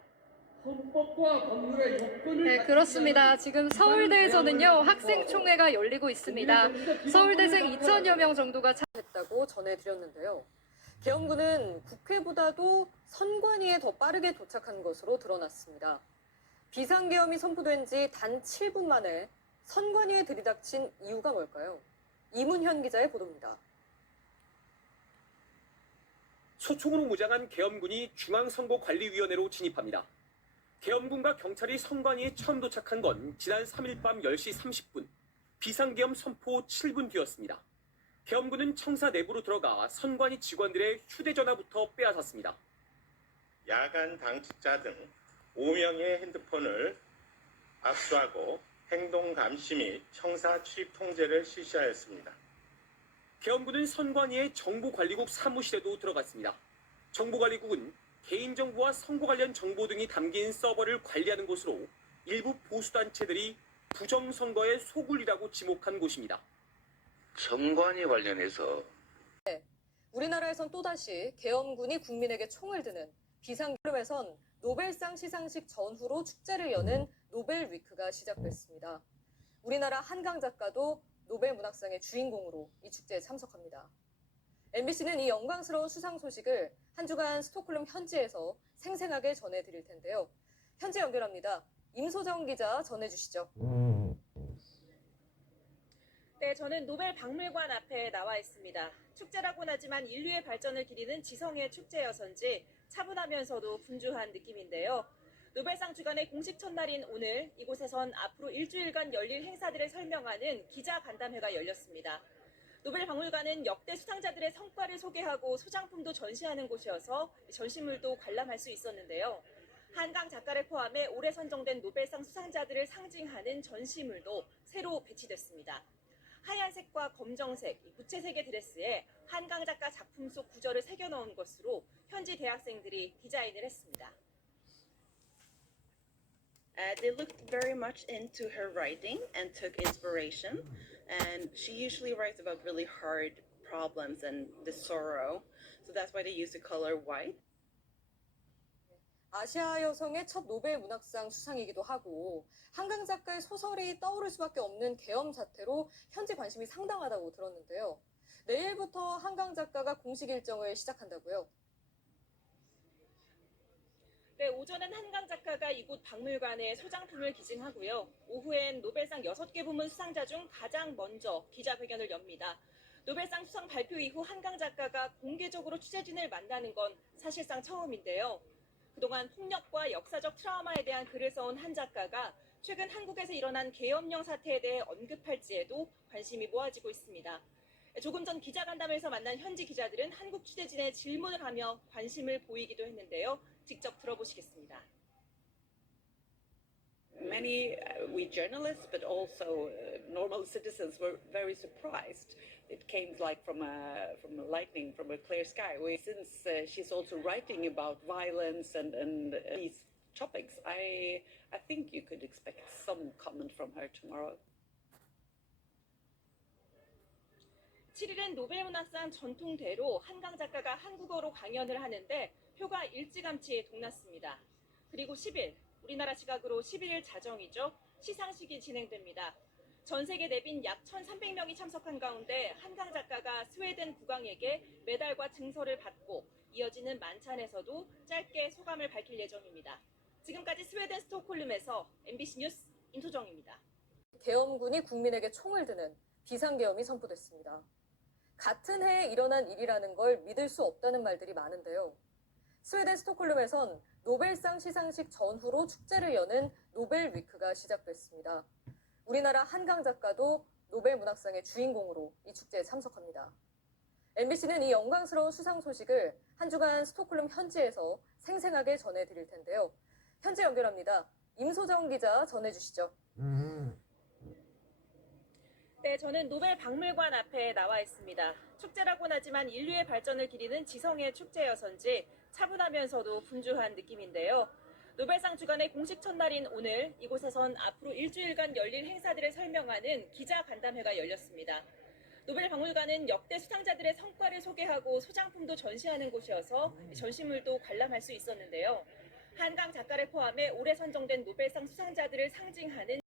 네, 그렇습니다. 지금 서울대에서는요, 학생총회가 열리고 있습니다. 서울대생 2,000여 명 정도가 참여했다고 전해드렸는데요. 계엄군은 국회보다도 선관위에 더 빠르게 도착한 것으로 드러났습니다. 비상계엄이 선포된 지 단 7분 만에 선관위에 들이닥친 이유가 뭘까요? 이문현 기자의 보도입니다. 소총으로 무장한 계엄군이 중앙선거관리위원회로 진입합니다. 계엄군과 경찰이 선관위에 처음 도착한 건 지난 3일 밤 10시 30분, 비상계엄 선포 7분 뒤였습니다. 계엄군은 청사 내부로 들어가 선관위 직원들의 휴대전화부터 빼앗았습니다. 야간 당직자 등 5명의 핸드폰을 압수하고 행동 감시 및 청사 출입 통제를 실시하였습니다. 계엄군은 선관위의 정보관리국 사무실에도 들어갔습니다. 정보관리국은 개인정보와 선거 관련 정보 등이 담긴 서버를 관리하는 곳으로 일부 보수단체들이 부정선거의 소굴이라고 지목한 곳입니다. 선관위 관련해서 우리나라에선 또다시 계엄군이 국민에게 총을 드는 비상계엄에선 노벨상 시상식 전후로 축제를 여는 노벨위크가 시작됐습니다. 우리나라 한강 작가도 노벨문학상의 주인공으로 이 축제에 참석합니다. MBC는 이 영광스러운 수상 소식을 한 주간 스톡홀름 현지에서 생생하게 전해드릴 텐데요. 현지 연결합니다. 임소정 기자 전해주시죠. 네, 저는 노벨 박물관 앞에 나와 있습니다. 축제라고는 하지만 인류의 발전을 기리는 지성의 축제여서인지 차분하면서도 분주한 느낌인데요. 노벨상 주간의 공식 첫날인 오늘 이곳에선 앞으로 일주일간 열릴 행사들을 설명하는 기자 간담회가 열렸습니다. 노벨 박물관은 역대 수상자들의 성과를 소개하고 소장품도 전시하는 곳이어서 전시물도 관람할 수 있었는데요. 한강 작가를 포함해 올해 선정된 노벨상 수상자들을 상징하는 전시물도 새로 배치됐습니다. 하얀색과 검정색, 구체색의 드레스에 한강 작가 작품 속 구절을 새겨넣은 것으로 현지 대학생들이 디자인을 했습니다. They looked very much into her writing and took inspiration. And she usually writes about really hard problems and the sorrow. So that's why they use the color white. 아시아 여성의 첫 노벨 문학상 수상이기도 하고 한강 작가의 소설이 떠오를 수밖에 없는 계엄 사태로 현지 관심이 상당하다고 들었는데요. 내일부터 한강 작가가 공식 일정을 시작한다고요? 네, 오전엔 한강 작가가 이곳 박물관에 소장품을 기증하고요. 오후엔 노벨상 6개 부문 수상자 중 가장 먼저 기자회견을 엽니다. 노벨상 수상 발표 이후 한강 작가가 공개적으로 취재진을 만나는 건 사실상 처음인데요. 그동안 폭력과 역사적 트라우마에 대한 글을 써온 한 작가가 최근 한국에서 일어난 계엄령 사태에 대해 언급할지에도 관심이 모아지고 있습니다. 조금 전 기자간담회에서 만난 현지 기자들은 한국 취재진에 질문을 하며 관심을 보이기도 했는데요. 직접 들어보시겠습니다. Many we journalists, but also normal citizens, were very surprised. It came like from a lightning, from a clear sky. Since she's also writing about violence and these topics, I think you could expect some comment from her tomorrow. 7일엔 노벨문학상 전통대로 한강 작가가 한국어로 강연을 하는데 표가 일찌감치 동났습니다. 그리고 10일, 우리나라 시각으로 11일 자정이죠. 시상식이 진행됩니다. 전 세계 내빈 약 1,300명이 참석한 가운데 한강 작가가 스웨덴 국왕에게 메달과 증서를 받고 이어지는 만찬에서도 짧게 소감을 밝힐 예정입니다. 지금까지 스웨덴 스톡홀름에서 MBC 뉴스 임소정입니다. 계엄군이 국민에게 총을 드는 비상계엄이 선포됐습니다. 같은 해에 일어난 일이라는 걸 믿을 수 없다는 말들이 많은데요. 스웨덴 스톡홀름에선 노벨상 시상식 전후로 축제를 여는 노벨 위크가 시작됐습니다. 우리나라 한강 작가도 노벨 문학상의 주인공으로 이 축제에 참석합니다. MBC는 이 영광스러운 수상 소식을 한 주간 스톡홀름 현지에서 생생하게 전해드릴 텐데요. 현지 연결합니다. 임소정 기자 전해주시죠. 네, 저는 노벨 박물관 앞에 나와 있습니다. 축제라고는 하지만 인류의 발전을 기리는 지성의 축제여서인지 차분하면서도 분주한 느낌인데요. 노벨상 주간의 공식 첫날인 오늘 이곳에선 앞으로 일주일간 열릴 행사들을 설명하는 기자 간담회가 열렸습니다. 노벨 박물관은 역대 수상자들의 성과를 소개하고 소장품도 전시하는 곳이어서 전시물도 관람할 수 있었는데요. 한강 작가를 포함해 올해 선정된 노벨상 수상자들을 상징하는